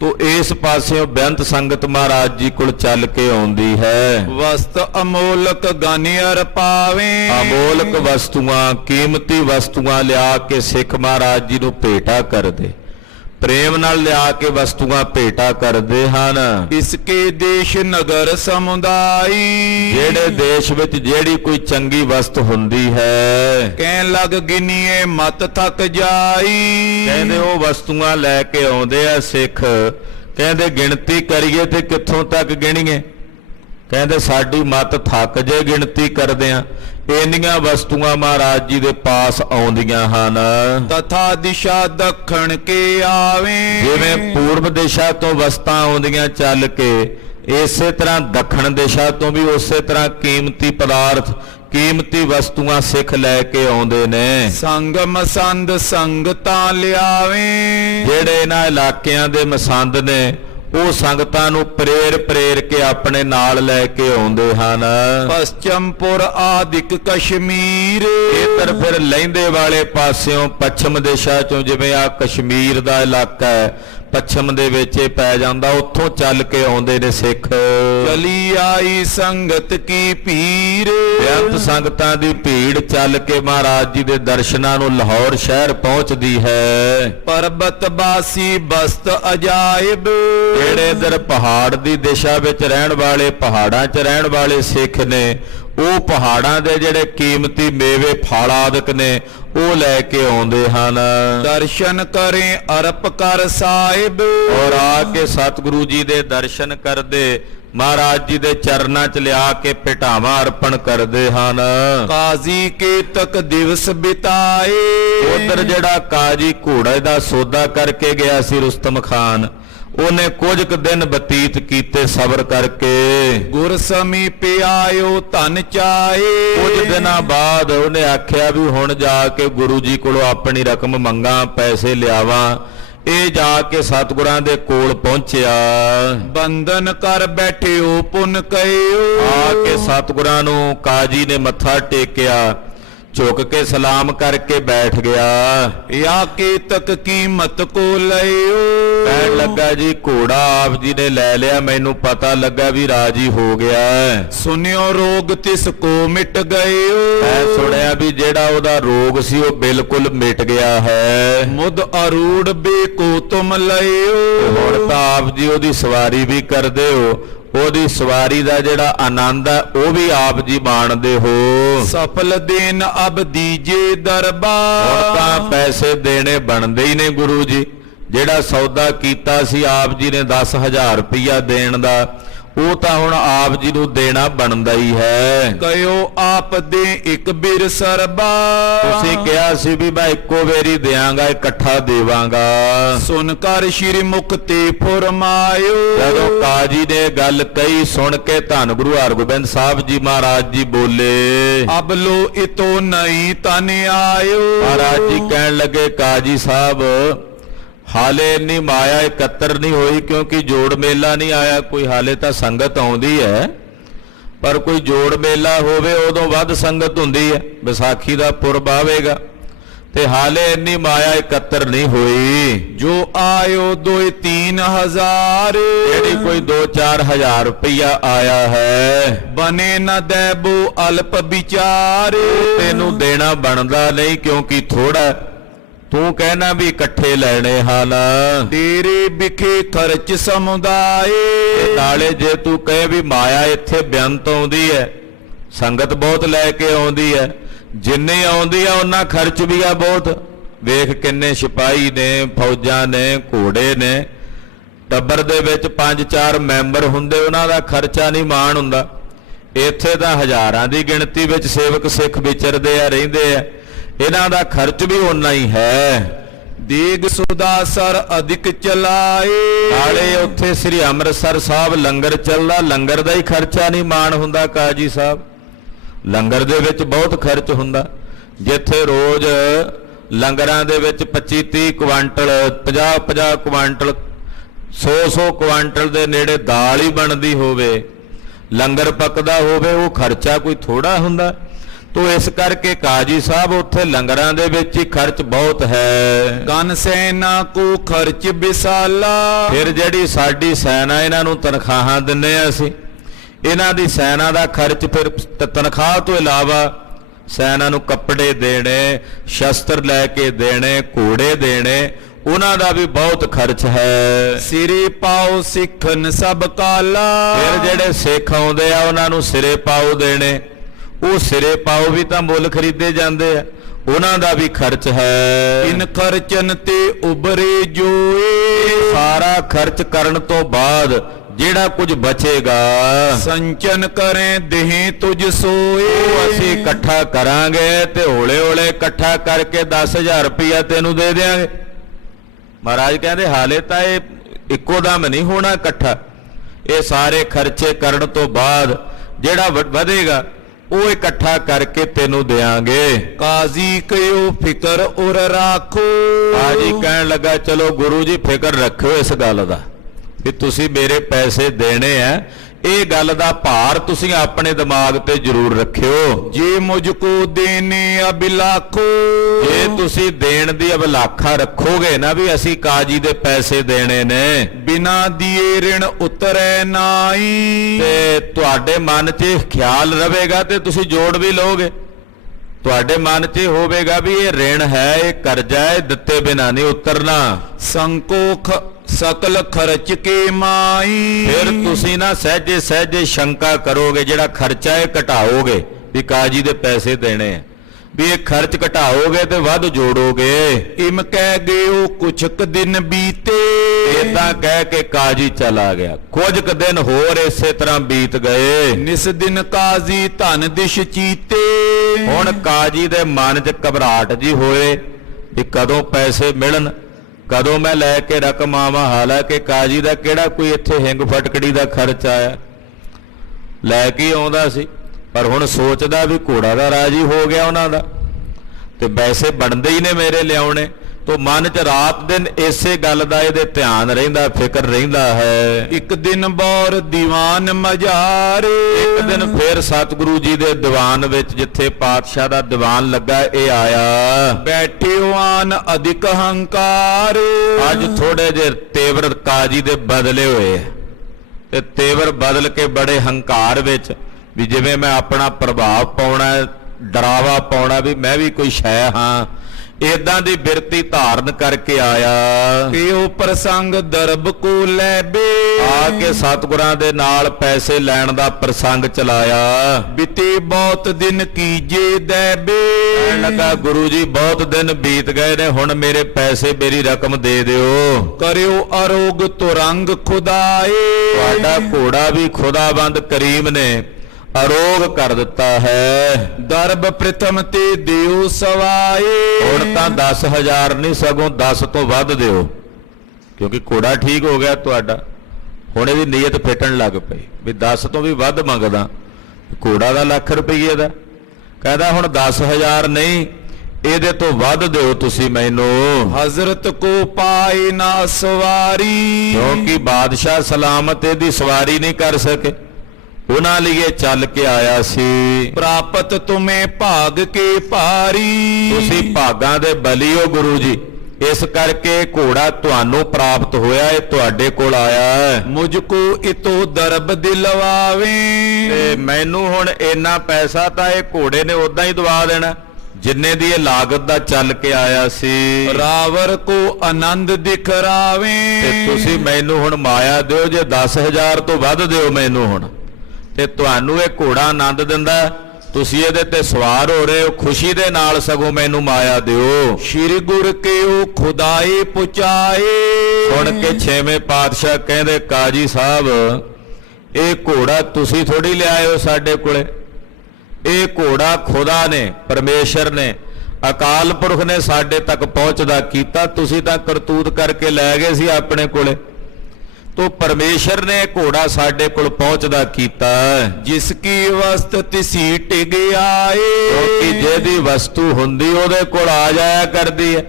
ਤੋ ਇਸ ਪਾਸਿਓਂ ਬੇਅੰਤ ਸੰਗਤ ਮਹਾਰਾਜ ਜੀ ਕੋਲ ਚੱਲ ਕੇ ਆਉਂਦੀ ਹੈ ਵਸਤ ਅਮੋਲਕ ਗਾਨਿਅਰ ਪਾਵੇ ਅਮੋਲਕ ਵਸਤੂਆਂ ਕੀਮਤੀ ਵਸਤੂਆਂ ਲਿਆ ਕੇ ਸਿੱਖ ਮਹਾਰਾਜ ਜੀ ਨੂੰ ਭੇਟਾ ਕਰਦੇ ਪ੍ਰੇਮ ਨਾਲ ਲਿਆ ਕੇ ਵਸਤੂਆਂ ਭੇਟਾ ਕਰਦੇ ਹਨ ਇਸਕੇ ਦੇਸ਼ ਨਗਰ ਸਮੁਦਾਈ ਜਿਹੜੇ ਦੇਸ਼ ਵਿੱਚ ਜਿਹੜੀ ਕੋਈ ਚੰਗੀ ਵਸਤ ਹੁੰਦੀ ਹੈ ਕਹਿਣ ਲੱਗ ਗਿਨੀਏ ਮਤ ਥੱਕ ਜਾਈ ਕਹਿੰਦੇ ਉਹ ਵਸਤੂਆਂ ਲੈ ਕੇ ਆਉਂਦੇ ਆ ਸਿੱਖ ਕਹਿੰਦੇ ਗਿਣਤੀ ਕਰੀਏ ਤੇ ਕਿੱਥੋਂ ਤੱਕ ਗਿਣੀਏ ਕਹਿੰਦੇ ਸਾਡੀ ਮਤ ਥੱਕ ਜੇ ਗਿਣਤੀ ਕਰਦੇ ਆ ਇੰਨੀਆਂ ਵਸਤੂਆਂ ਮਹਾਰਾਜ ਜੀ ਦੇ ਪਾਸ ਆਉਂਦੀਆਂ ਹਨ ਤਥਾ ਦਿਸ਼ਾ ਦੱਖਣ ਕੇ ਆਵੇ ਜਿਵੇਂ ਪੂਰਬ ਦਿਸ਼ਾ ਤੋਂ ਵਸਤਾਂ ਆਉਂਦੀਆਂ ਚੱਲ ਕੇ ਇਸੇ ਤਰ੍ਹਾਂ ਦੱਖਣ ਦਿਸ਼ਾ ਤੋਂ ਵੀ ਉਸੇ ਤਰ੍ਹਾਂ ਕੀਮਤੀ ਪਦਾਰਥ ਕੀਮਤੀ ਵਸਤੂਆਂ ਸਿੱਖ ਲੈ ਕੇ ਆਉਂਦੇ ਨੇ ਸੰਗ ਮਸੰਦ ਸੰਗਤਾਂ ਲਿਆਵੇ ਜਿਹੜੇ ਇਹਨਾਂ ਇਲਾਕਿਆਂ ਦੇ ਮਸੰਦ ਨੇ ਉਹ ਸੰਗਤਾਂ ਨੂੰ ਪ੍ਰੇਰ ਕੇ ਆਪਣੇ ਨਾਲ ਲੈ ਕੇ ਆਉਂਦੇ ਹਨ ਪਸ਼ਚਮਪੁਰ ਆਦਿਕ ਕਸ਼ਮੀਰ ਇੱਧਰ ਫਿਰ ਲਹਿੰਦੇ ਵਾਲੇ ਪਾਸਿਓਂ ਪੱਛਮ ਦਿਸ਼ਾ ਚੋਂ ਜਿਵੇਂ ਆ ਕਸ਼ਮੀਰ ਦਾ ਇਲਾਕਾ ਹੈ ਪੱਛਮ ਦੇ ਵਿੱਚ ਇਹ ਪੈ ਜਾਂਦਾ ਉੱਥੋਂ ਚੱਲ ਕੇ ਆਉਂਦੇ ਨੇ ਸਿੱਖ ਚਲੀ ਆਈ ਸੰਗਤ ਕੀ ਭੀੜ ਬੇਅੰਤ ਸੰਗਤਾਂ ਦੀ ਭੀੜ ਚੱਲ ਕੇ ਮਹਾਰਾਜ ਜੀ ਦੇ ਦਰਸ਼ਨਾਂ ਨੂੰ ਲਾਹੌਰ ਸ਼ਹਿਰ ਪਹੁੰਚਦੀ ਹੈ ਪਰਬਤ ਬਾਸੀ ਬਸਤ ਅਜਾਇਬ ਜਿਹੜੇ ਇਧਰ ਪਹਾੜ ਦੀ ਦਿਸ਼ਾ ਵਿੱਚ ਰਹਿਣ ਵਾਲੇ ਪਹਾੜਾਂ 'ਚ ਰਹਿਣ ਵਾਲੇ ਸਿੱਖ ਨੇ ਉਹ ਪਹਾੜਾਂ ਦੇ ਜਿਹੜੇ ਕੀਮਤੀ ਮੇਵੇ ਫਲ ਆਦਿਕ ਨੇ ਉਹ ਲੈ ਕੇ ਆਉਂਦੇ ਹਨ ਦਰਸ਼ਨ ਕਰੇ ਅਰਪ ਕਰ ਸਾਹਿਬ ਔਰ ਆ ਕੇ ਸਤਿਗੁਰੂ ਜੀ ਦੇ ਦਰਸ਼ਨ ਕਰਦੇ ਮਹਾਰਾਜ ਜੀ ਦੇ ਚਰਨਾਂ 'ਚ ਲਿਆ ਕੇ ਭੇਟਾਵਾਂ ਅਰਪਣ ਕਰਦੇ ਹਨ ਕਾਜ਼ੀ ਕੇ ਤਕ ਦਿਵਸ ਬਿਤਾਏ ਉਧਰ ਜਿਹੜਾ ਕਾਜੀ ਘੋੜੇ ਦਾ ਸੌਦਾ ਕਰਕੇ ਗਿਆ ਸੀ ਰੁਸਤਮ ਖਾਨ ਉਹਨੇ ਕੁਝ ਕੁ ਦਿਨ ਬਤੀਤ ਕੀਤੇ ਸਬਰ ਕਰਕੇ ਗੁਰ ਸਮੀਪ ਆਇਓ ਧਨ ਚਾਏ ਕੁਝ ਦਿਨਾਂ ਬਾਅਦ ਉਹਨੇ ਆਖਿਆ ਵੀ ਹੁਣ ਜਾ ਕੇ ਗੁਰੂ ਜੀ ਕੋਲੋਂ ਆਪਣੀ ਰਕਮ ਮੰਗਾ ਪੈਸੇ ਲਿਆਵਾਂ ਇਹ ਜਾ ਕੇ ਸਤਿਗੁਰਾਂ ਦੇ ਕੋਲ ਪਹੁੰਚਿਆ ਬੰਧਨ ਕਰ ਬੈਠਿਓ ਪੁੰਨ ਕਇਓ ਆ ਕੇ ਸਤਿਗੁਰਾਂ ਨੂੰ ਕਾਜੀ ਨੇ ਮੱਥਾ ਟੇਕਿਆ ਝੁਕ ਕੇ ਸਲਾਮ ਕਰਕੇ ਬੈਠ ਗਿਆ ਯਾ ਕੇ ਤਕ ਕੀਮਤ ਕੋ ਲਇਓ ਕਹਿਣ ਲੱਗਾ ਜੀ ਘੋੜਾ ਆਪ ਜੀ ਨੇ ਲੈ ਲਿਆ ਮੈਨੂੰ ਪਤਾ ਲੱਗਾ ਵੀ ਰਾਜੀ ਹੋ ਗਿਆ ਸੁਨਿਓ ਰੋਗ ਤਿਸ ਕੋ ਮਿਟ ਗਇਓ ਮੈਂ ਸੁਣਿਆ ਵੀ ਜਿਹੜਾ ਉਹਦਾ ਰੋਗ ਸੀ ਉਹ ਬਿਲਕੁਲ ਮਿਟ ਗਿਆ ਹੈ ਮੁਦ ਅਰੂੜ ਬੇਕੋ ਤੁਮ ਲਇਓ ਹੁਣ ਤਾਂ ਆਪ ਜੀ ਉਹਦੀ ਸਵਾਰੀ ਵੀ ਕਰਦੇ ਹੋ ਉਹਦੀ ਸਵਾਰੀ ਦਾ ਜਿਹੜਾ ਆਨੰਦ ਹੈ ਉਹ ਵੀ ਆਪ ਜੀ ਮਾਣਦੇ ਹੋ ਸਫਲ ਦੇਨ ਅਬ ਦੀਜੇ ਦਰਬਾਰ ਹੁਣ ਤਾਂ ਪੈਸੇ ਦੇਣੇ ਬਣਦੇ ਹੀ ਨੇ ਗੁਰੂ ਜੀ ਜਿਹੜਾ ਸੌਦਾ ਕੀਤਾ ਸੀ ਆਪ ਜੀ ਨੇ 10,000 ਰੁਪਇਆ ਦੇਣ ਦਾ ਉਹ ਤਾਂ ਹੁਣ ਆਪ ਜੀ ਨੂੰ ਦੇਣਾ ਬਣਦਾ ਹੀ ਹੈ ਕਇਓ ਆਪ ਦੇ ਇੱਕ ਬਿਰ ਸਰਬਾ ਤੁਸੀਂ ਕਿਹਾ ਸੀ ਵੀ ਮੈਂ ਇੱਕੋ ਵੇਰੀ ਦਿਆਂਗਾ ਇਕੱਠਾ ਦੇਵਾਂਗਾ ਸੁਨ ਕਰ ਸ਼੍ਰੀ ਮੁਖ ਤੇ ਫਰਮਾਇਓ ਜਦੋਂ ਕਾਜੀ ਨੇ ਗੱਲ ਕਹੀ ਸੁਣ ਕੇ ਧੰਨ ਗੁਰੂ ਹਰਗੋਬਿੰਦ ਸਾਹਿਬ ਜੀ ਮਹਾਰਾਜ ਜੀ ਬੋਲੇ ਅਬ ਲੋ ਇਤੋ ਨਹੀਂ ਤਨ ਆਇਓ ਮਹਾਰਾਜ ਜੀ ਕਹਿਣ ਲੱਗੇ ਕਾਜੀ ਸਾਹਿਬ ਹਾਲੇ ਇੰਨੀ ਮਾਇਆ ਇਕੱਤਰ ਨਹੀਂ ਹੋਈ ਕਿਉਂਕਿ ਜੋੜ ਮੇਲਾ ਨਹੀਂ ਆਇਆ ਕੋਈ ਹਾਲੇ ਤਾਂ ਸੰਗਤ ਆਉਂਦੀ ਹੈ ਪਰ ਕੋਈ ਜੋੜ ਮੇਲਾ ਹੋਵੇ ਉਦੋਂ ਵੱਧ ਸੰਗਤ ਹੁੰਦੀ ਹੈ ਵਿਸਾਖੀ ਦਾ ਪੁਰਬ ਆਵੇਗਾ ਤੇ ਹਾਲੇ ਇੰਨੀ ਮਾਇਆ ਇਕੱਤਰ ਨਹੀਂ ਹੋਈ ਜੋ ਆਇਓ 2-3 ਹਜ਼ਾਰ ਜਿਹੜੀ ਕੋਈ 2-4 ਹਜ਼ਾਰ ਰੁਪਇਆ ਆਇਆ ਹੈ ਬਨੇ ਨਾ ਦੇਬੋ ਅਲਪ ਵਿਚਾਰ ਤੈਨੂੰ ਦੇਣਾ ਬਣਦਾ ਨਹੀਂ ਕਿਉਂਕਿ ਥੋੜਾ ਤੂੰ ਕਹਿਣਾ ਵੀ ਇਕੱਠੇ ਲੈਣੇ ਹਾਲ। ਤੇਰੇ ਵਿਖੇ ਖਰਚ ਸਮੁਦਾਏ। ਤੇ ਨਾਲੇ ਜੇ ਤੂੰ ਕਹੇ ਵੀ ਮਾਇਆ ਇੱਥੇ ਬੇਅੰਤ ਆਉਂਦੀ ਹੈ, ਸੰਗਤ ਬਹੁਤ ਲੈ ਕੇ ਆਉਂਦੀ ਹੈ, ਜਿੰਨੇ ਆਉਂਦੀ ਆ ਉਹਨਾਂ ਖਰਚ ਵੀ ਆ ਬਹੁਤ। ਵੇਖ ਕਿੰਨੇ ਸਿਪਾਹੀ ਨੇ, ਫੌਜਾਂ ਨੇ, ਘੋੜੇ ਨੇ, ਟੱਬਰ ਦੇ ਵਿੱਚ 5-4 ਮੈਂਬਰ ਹੁੰਦੇ, ਉਹਨਾਂ ਦਾ ਖਰਚਾ ਨਹੀਂ ਮਾਣ ਹੁੰਦਾ। ਇੱਥੇ ਤਾਂ ਹਜ਼ਾਰਾਂ ਦੀ ਗਿਣਤੀ ਵਿੱਚ ਸੇਵਕ ਸਿੱਖ ਵਿਚਰਦੇ ਆ, ਰਹਿੰਦੇ ਆ, ਇਹਨਾਂ ਦਾ ਖਰਚ ਵੀ ਓਨਾ ਹੀ ਹੈ। ਦੇਗ ਸੁਦਾਸਰ ਅਧਿਕ ਚਲਾਏ। ਨਾਲੇ ਉੱਥੇ ਸ੍ਰੀ ਅੰਮ੍ਰਿਤਸਰ ਸਾਹਿਬ ਲੰਗਰ ਚੱਲਦਾ, ਲੰਗਰ ਦਾ ਹੀ ਖਰਚਾ ਨਹੀਂ ਮਾਣ ਹੁੰਦਾ। ਕਾਜੀ ਸਾਹਿਬ ਲੰਗਰ ਦੇ ਵਿੱਚ ਬਹੁਤ ਖਰਚ ਹੁੰਦਾ। ਜਿੱਥੇ ਰੋਜ਼ ਲੰਗਰਾਂ ਦੇ ਵਿੱਚ 25-30 ਕੁਆਂਟਲ, 50-50 ਕੁਆਂਟਲ, 100-100 ਕੁਆਂਟਲ ਦੇ ਨੇੜੇ ਦਾਲ ਹੀ ਬਣਦੀ ਹੋਵੇ, ਲੰਗਰ ਪੱਕਦਾ ਹੋਵੇ, ਉਹ ਖਰਚਾ ਕੋਈ ਥੋੜਾ ਹੁੰਦਾ। ਤੋ ਇਸ ਕਰਕੇ ਕਾਜੀ ਸਾਹਿਬ ਉੱਥੇ ਲੰਗਰਾਂ ਦੇ ਵਿੱਚ ਹੀ ਖਰਚ ਬਹੁਤ ਹੈ। ਗਨ ਸੈਨਾ ਕੋ ਖਰਚ ਵਿਸਾਲਾ। ਫਿਰ ਜਿਹੜੀ ਸਾਡੀ ਸੈਨਾ, ਇਹਨਾਂ ਨੂੰ ਤਨਖਾਹਾਂ ਦਿੰਨੇ ਆ ਅਸੀਂ, ਇਹਨਾਂ ਦੀ ਸੈਨਾ ਦਾ ਖਰਚ ਫਿਰ ਤਨਖਾਹ ਤੋਂ ਇਲਾਵਾ ਸੈਨਾ ਨੂੰ ਕੱਪੜੇ ਦੇਣੇ, ਸ਼ਸਤਰ ਲੈ ਕੇ ਦੇਣੇ, ਘੋੜੇ ਦੇਣੇ, ਉਹਨਾਂ ਦਾ ਵੀ ਬਹੁਤ ਖਰਚ ਹੈ। ਸਿਰੇ ਪਾਓ ਸਿੱਖਨ ਸਭ ਕਾਲਾ। ਫਿਰ ਜਿਹੜੇ ਸਿੱਖ ਆਉਂਦੇ ਆ ਉਹਨਾਂ ਨੂੰ ਸਿਰੇ ਪਾਓ ਦੇਣੇ, ਉਹ ਸਿਰੇ ਪਾਓ ਵੀ ਤਾਂ ਮੁੱਲ ਖਰੀਦੇ ਜਾਂਦੇ ਆ, ਉਹਨਾਂ ਦਾ ਵੀ ਖਰਚ ਹੈ। ਇਨ ਖਰਚਨ ਤੇ ਉਬਰੇ ਜੋਏ। ਸਾਰਾ ਖਰਚ ਕਰਨ ਤੋਂ ਬਾਅਦ ਜਿਹੜਾ ਕੁਝ ਬਚੇਗਾ, ਸੰਚਨ ਕਰੇ ਦੇਹ ਤੁਝ ਸੋਏ। ਉਹ ਅਸੀਂ ਇਕੱਠਾ ਕਰਾਂਗੇ ਤੇ ਹੌਲੇ ਹੌਲੇ ਇਕੱਠਾ ਕਰਕੇ 10,000 ਰੁਪਇਆ ਤੈਨੂੰ ਦੇ ਦਿਆਂਗੇ। ਮਹਾਰਾਜ ਕਹਿੰਦੇ ਹਾਲੇ ਤਾਂ ਇਹ ਇੱਕੋ ਦਮ ਨਹੀਂ ਹੋਣਾ ਇਕੱਠਾ, ਇਹ ਸਾਰੇ ਖਰਚੇ ਕਰਨ ਤੋਂ ਬਾਅਦ ਜਿਹੜਾ ਵਧੇਗਾ ਉਹ ਇਕੱਠਾ ਕਰਕੇ ਤੈਨੂੰ ਦਿਆਂਗੇ। ਕਾਜ਼ੀ ਕਿਉ ਫਿਕਰ ਉਰ ਰਾਖੋ। ਕਾਜੀ ਕਹਿਣ ਲੱਗਾ ਚਲੋ ਗੁਰੂ ਜੀ ਫਿਕਰ ਰੱਖਿਓ ਇਸ ਗੱਲ ਦਾ ਵੀ ਤੁਸੀਂ ਮੇਰੇ ਪੈਸੇ ਦੇਣੇ ਆ, ਇਹ ਗੱਲ ਦਾ ਭਾਰ ਤੁਸੀਂ ਆਪਣੇ ਦਿਮਾਗ ਤੇ ਜ਼ਰੂਰ ਰੱਖਿਓ। ਜੇ ਮੁਝ ਕੋ ਦੇਨੇ ਅਬਿਲਾਖੋ। ਜੇ ਤੁਸੀਂ ਦੇਣ ਦੀ ਅਬਿਲਾਖਾ ਰੱਖੋਗੇ ਨਾ ਵੀ ਅਸੀਂ ਕਾਜੀ ਦੇ ਪੈਸੇ ਦੇਣੇ ਨੇ, ਬਿਨਾ ਦੀਏ ਰਿਣ ਉਤਰੈ ਨਾਈ। ਤੇ ਤੁਹਾਡੇ ਮਨ 'ਚ ਖਿਆਲ ਰਵੇਗਾ ਤੇ ਤੁਸੀਂ ਜੋੜ ਵੀ ਲਓਗੇ। ਤੁਹਾਡੇ ਮਨ 'ਚ ਹੋਵੇਗਾ ਵੀ ਇਹ ਰਿਣ ਹੈ, ਇਹ ਕਰਜ਼ਾ ਹੈ, ਦਿੱਤੇ ਬਿਨਾ ਨਹੀਂ ਉਤਰਨਾ। ਸੰਕੋਖ ਸਕਲ ਖਰਚ ਕੇ ਮਾਈ। ਫਿਰ ਤੁਸੀਂ ਨਾ ਸਹਿਜੇ ਸਹਿਜੇ ਸ਼ੰਕਾ ਕਰੋਗੇ, ਜਿਹੜਾ ਖਰਚਾ ਹੈ ਘਟਾਓਗੇ ਵੀ ਕਾਜੀ ਦੇ ਪੈਸੇ ਦੇਣੇ ਆ, ਵੀ ਇਹ ਖਰਚ ਘਟਾਓਗੇ ਤੇ ਵੱਧ ਜੋੜੋਗੇ। ਇਮ ਕਹਿ ਗਿਓ ਕੁਛ ਕੁ ਦਿਨ ਬੀਤੇ। ਏਦਾਂ ਕਹਿ ਕੇ ਕਾਜੀ ਚਲਾ ਗਿਆ। ਕੁਝ ਕੁ ਦਿਨ ਹੋਰ ਇਸੇ ਤਰ੍ਹਾਂ ਬੀਤ ਗਏ। ਨਿਸ ਦਿਨ ਕਾਜ਼ੀ ਧਨ ਦਿਸ਼ ਚੀਤੇ। ਹੁਣ ਕਾਜੀ ਦੇ ਮਨ 'ਚ ਘਬਰਾਹਟ ਜੀ ਹੋਏ ਵੀ ਕਦੋਂ ਪੈਸੇ ਮਿਲਣ, ਕਦੋਂ ਮੈਂ ਲੈ ਕੇ ਰਕਮ ਆਵਾਂ। ਹਾਲਾਂਕਿ ਕਾਜੀ ਦਾ ਕਿਹੜਾ ਕੋਈ ਇੱਥੇ ਹਿੰਗ ਫਟਕੜੀ ਦਾ ਖਰਚ ਆਇਆ, ਲੈ ਕੇ ਆਉਂਦਾ ਸੀ, ਪਰ ਹੁਣ ਸੋਚਦਾ ਵੀ ਘੋੜਾ ਦਾ ਰਾਜੀ ਹੋ ਗਿਆ ਉਹਨਾਂ ਦਾ, ਤੇ ਪੈਸੇ ਬਣਦੇ ਹੀ ਨੇ ਮੇਰੇ ਲਿਆਉਣੇ। ਤੋ ਮਨ 'ਚ ਰਾਤ ਦਿਨ ਇਸੇ ਗੱਲ ਦਾ ਇਹਦੇ ਧਿਆਨ ਰਹਿੰਦਾ, ਫਿਕਰ ਰਹਿੰਦਾ ਹੈ। ਇੱਕ ਦਿਨ ਬੌਰ ਦੀਵਾਨ ਮਝਾਰੇ। ਇੱਕ ਦਿਨ ਫੇਰ ਸਤਿਗੁਰੂ ਜੀ ਦੇ ਦੀਵਾਨ ਵਿੱਚ, ਜਿੱਥੇ ਪਾਤਸ਼ਾਹ ਦਾ ਦੀਵਾਨ ਲੱਗਾ, ਇਹ ਆਇਆ। ਬੈਠਿਓ ਆਨ ਅਧਿਕ ਹੰਕਾਰ। ਅੱਜ ਥੋੜੇ ਜਿਹੇ ਤੇਵਰ ਕਾਜੀ ਦੇ ਬਦਲੇ ਹੋਏ, ਤੇ ਤੇਵਰ ਬਦਲ ਕੇ ਬੜੇ ਹੰਕਾਰ ਵਿੱਚ, ਵੀ ਜਿਵੇਂ ਮੈਂ ਆਪਣਾ ਪ੍ਰਭਾਵ ਪਾਉਣਾ, ਡਰਾਵਾ ਪਾਉਣਾ ਵੀ ਮੈਂ ਵੀ ਕੋਈ ਸ਼ੈ ਹਾਂ, ਏਦਾਂ ਦੀ ਬਿਰਤੀ ਧਾਰਨ ਕਰਕੇ ਆਇਆ। ਕਿਉ ਪ੍ਰਸੰਗ ਦਰਬ ਕੋ ਲੈ ਬੇ। ਆ ਕੇ ਸਤਿਗੁਰਾਂ ਦੇ ਨਾਲ ਪੈਸੇ ਲੈਣ ਦਾ ਪ੍ਰਸੰਗ ਚਲਾਇਆ। ਬਿਤੇ ਬਹੁਤ ਦਿਨ ਕੀਜੇ ਦੈਬੇ। ਕਹਿਣ ਲੱਗਾ ਗੁਰੂ ਜੀ ਬਹੁਤ ਦਿਨ ਬੀਤ ਗਏ ਨੇ, ਹੁਣ ਮੇਰੇ ਪੈਸੇ, ਮੇਰੀ ਰਕਮ ਦੇ ਦਿਓ। ਕਰਿਓ ਅਰੋਗ ਤੁਰੰਗ ਖੁਦਾਏ। ਤੁਹਾਡਾ ਘੋੜਾ ਵੀ ਖੁਦਾਬੰਦ ਕਰੀਮ ਨੇ ਅਰੋਗ ਕਰ ਦਿੱਤਾ ਹੈ। ਦਰਬ ਪ੍ਰਥਮ ਤੇ ਦਿਓ ਸਵਾਏ। ਹੁਣ ਤਾਂ 10,000 ਨਹੀਂ, ਸਗੋਂ 10 ਤੋਂ ਵੱਧ ਦਿਓ, ਕਿਉਂਕਿ ਘੋੜਾ ਠੀਕ ਹੋ ਗਿਆ ਤੁਹਾਡਾ। ਹੁਣ ਇਹਦੀ ਨੀਅਤ ਫਿੱਟਣ ਲੱਗ ਪਈ ਵੀ 10 ਤੋਂ ਵੀ ਵੱਧ ਮੰਗਦਾ, ਘੋੜਾ ਦਾ ਲੱਖ ਰੁਪਈਏ ਦਾ। ਕਹਿੰਦਾ ਹੁਣ 10,000 ਨਹੀਂ, ਇਹਦੇ ਤੋਂ ਵੱਧ ਦਿਓ ਤੁਸੀਂ ਮੈਨੂੰ। ਹਜ਼ਰਤ ਕੋ ਪਾਏ ਨਾ ਸਵਾਰੀ। ਕਿਉਂਕਿ ਬਾਦਸ਼ਾਹ ਸਲਾਮਤ ਇਹਦੀ ਸਵਾਰੀ ਨਹੀਂ ਕਰ ਸਕੇ, ਉਹਨਾਂ ਲਈ ਇਹ ਚੱਲ ਕੇ ਆਇਆ ਸੀ। ਪ੍ਰਾਪਤ ਤੁਮੇ ਭਾਗ ਕੇ ਭਾਰੀ। ਤੁਸੀਂ ਭਾਗਾਂ ਦੇ ਬਲੀ ਹੋ ਗੁਰੂ ਜੀ, ਇਸ ਕਰਕੇ ਘੋੜਾ ਤੁਹਾਨੂੰ ਪ੍ਰਾਪਤ ਹੋਇਆ, ਇਹ ਤੁਹਾਡੇ ਕੋਲ ਆਇਆ ਹੈ। ਮੁਝ ਕੋ ਇਤੋ ਦਰਬ ਦਿਲਵਾਵੇ। ਤੇ ਮੈਨੂੰ ਹੁਣ ਇੰਨਾ ਪੈਸਾ ਤਾਂ ਇਹ ਘੋੜੇ ਨੇ ਉਦਾਂ ਹੀ ਦਵਾ ਦੇਣਾ, ਜਿੰਨੇ ਦੀ ਇਹ ਲਾਗਤ ਦਾ ਚੱਲ ਕੇ ਆਇਆ ਸੀ ਰਾਵਰ ਕੋ ਆਨੰਦ ਦਿਖਰਾਵੇ। ਤੇ ਤੁਸੀਂ ਮੈਨੂੰ ਹੁਣ ਮਾਇਆ ਦਿਓ, ਜੇ 10,000 ਤੋਂ ਵੱਧ ਦਿਓ ਮੈਨੂੰ ਹੁਣ, ਤੇ ਤੁਹਾਨੂੰ ਇਹ ਘੋੜਾ ਆਨੰਦ ਦਿੰਦਾ, ਤੁਸੀਂ ਇਹਦੇ ਤੇ ਸਵਾਰ ਹੋ ਰਹੇ ਹੋ, ਖੁਸ਼ੀ ਦੇ ਨਾਲ ਸਗੋਂ ਮੈਨੂੰ ਮਾਇਆ ਦਿਓ। ਸ਼੍ਰੀ ਗੁਰ ਕਿਉ ਖੁਦਾਈ ਪੁਚਾਏ। ਸੁਣ ਕੇ ਛੇਵੇਂ ਪਾਤਸ਼ਾਹ ਕਹਿੰਦੇ ਕਾਜੀ ਸਾਹਿਬ ਇਹ ਘੋੜਾ ਤੁਸੀਂ ਥੋੜੀ ਲਿਆਏ ਹੋ ਸਾਡੇ ਕੋਲੇ, ਇਹ ਘੋੜਾ ਖੁਦਾ ਨੇ, ਪਰਮੇਸ਼ਰ ਨੇ, ਅਕਾਲ ਪੁਰਖ ਨੇ ਸਾਡੇ ਤੱਕ ਪਹੁੰਚਦਾ ਕੀਤਾ, ਤੁਸੀਂ ਤਾਂ ਕਰਤੂਤ ਕਰਕੇ ਲੈ ਗਏ ਸੀ ਆਪਣੇ ਕੋਲੇ, ਤੋ ਪਰਮੇਸ਼ਰ ਨੇ ਘੋੜਾ ਸਾਡੇ ਕੋਲ ਪਹੁੰਚਦਾ ਕੀਤਾ। ਜਿਸ ਕੀ ਵਸਤ ਤਿਸੀ ਟਿਗ ਆਏ। ਕਿਉਂਕਿ ਜਿਹਦੀ ਵਸਤੂ ਹੁੰਦੀ ਉਹਦੇ ਕੋਲ ਆ ਜਾਇਆ ਕਰਦੀ ਹੈ,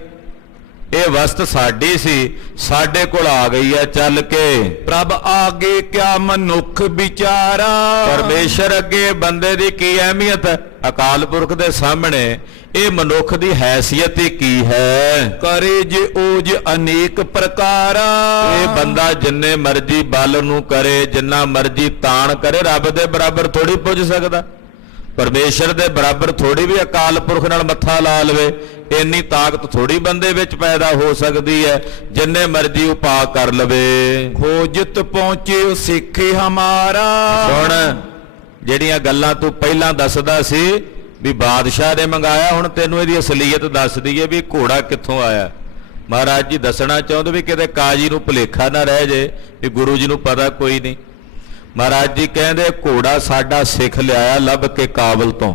ਇਹ ਵਸਤ ਸਾਡੀ ਸੀ, ਸਾਡੇ ਕੋਲ ਆ ਗਈ ਹੈ ਚੱਲ ਕੇ। ਪ੍ਰਭ ਆਗੇ ਕਿਆ ਮਨੁੱਖ ਵਿਚਾਰਾ। ਪਰਮੇਸ਼ਰ ਅੱਗੇ ਬੰਦੇ ਦੀ ਕੀ ਅਹਿਮੀਅਤ ਹੈ, ਅਕਾਲ ਪੁਰਖ ਦੇ ਸਾਹਮਣੇ ਇਹ ਮਨੁੱਖ ਦੀ ਹੈਸੀਅਤ ਹੀ ਕੀ ਹੈ। ਕਰੇ ਜੇ ਓਜ ਅਨੇਕ ਪ੍ਰਕਾਰਾ। ਇਹ ਬੰਦਾ ਜਿੰਨੇ ਮਰਜੀ ਬਲ ਨੂੰ ਕਰੇ, ਜਿੰਨਾ ਮਰਜੀ ਤਾਣ ਕਰੇ, ਰੱਬ ਦੇ ਬਰਾਬਰ ਥੋੜੀ ਪੁੱਜ ਸਕਦਾ, ਪਰਮੇਸ਼ਰ ਦੇ ਬਰਾਬਰ ਥੋੜੀ ਵੀ ਅਕਾਲ ਪੁਰਖ ਨਾਲ ਮੱਥਾ ਲਾ ਲਵੇ, ਇੰਨੀ ਤਾਕਤ ਥੋੜੀ ਬੰਦੇ ਵਿੱਚ ਪੈਦਾ ਹੋ ਸਕਦੀ ਹੈ, ਜਿੰਨੇ ਮਰਜੀ ਉਪਾਅ ਕਰ ਲਵੇ। ਖੋਜਤ ਪਹੁੰਚੇ ਸਿੱਖੇ ਹਮਾਰਾ। ਸੁਣ ਜਿਹੜੀਆਂ ਗੱਲਾਂ ਤੂੰ ਪਹਿਲਾਂ ਦੱਸਦਾ ਸੀ ਵੀ ਬਾਦਸ਼ਾਹ ਨੇ ਮੰਗਾਇਆ, ਹੁਣ ਤੈਨੂੰ ਇਹਦੀ ਅਸਲੀਅਤ ਦੱਸ ਦਈਏ ਵੀ ਘੋੜਾ ਕਿੱਥੋਂ ਆਇਆ। ਮਹਾਰਾਜ ਜੀ ਦੱਸਣਾ ਚਾਹੁੰਦੇ ਵੀ ਕਿਤੇ ਕਾਜੀ ਨੂੰ ਭੁਲੇਖਾ ਨਾ ਰਹਿ ਜੇ ਵੀ ਗੁਰੂ ਜੀ ਨੂੰ ਪਤਾ ਕੋਈ ਨਹੀਂ। ਮਹਾਰਾਜ ਜੀ ਕਹਿੰਦੇ ਘੋੜਾ ਸਾਡਾ ਸਿੱਖ ਲਿਆਇਆ ਲੱਭ ਕੇ ਕਾਬਲ ਤੋਂ,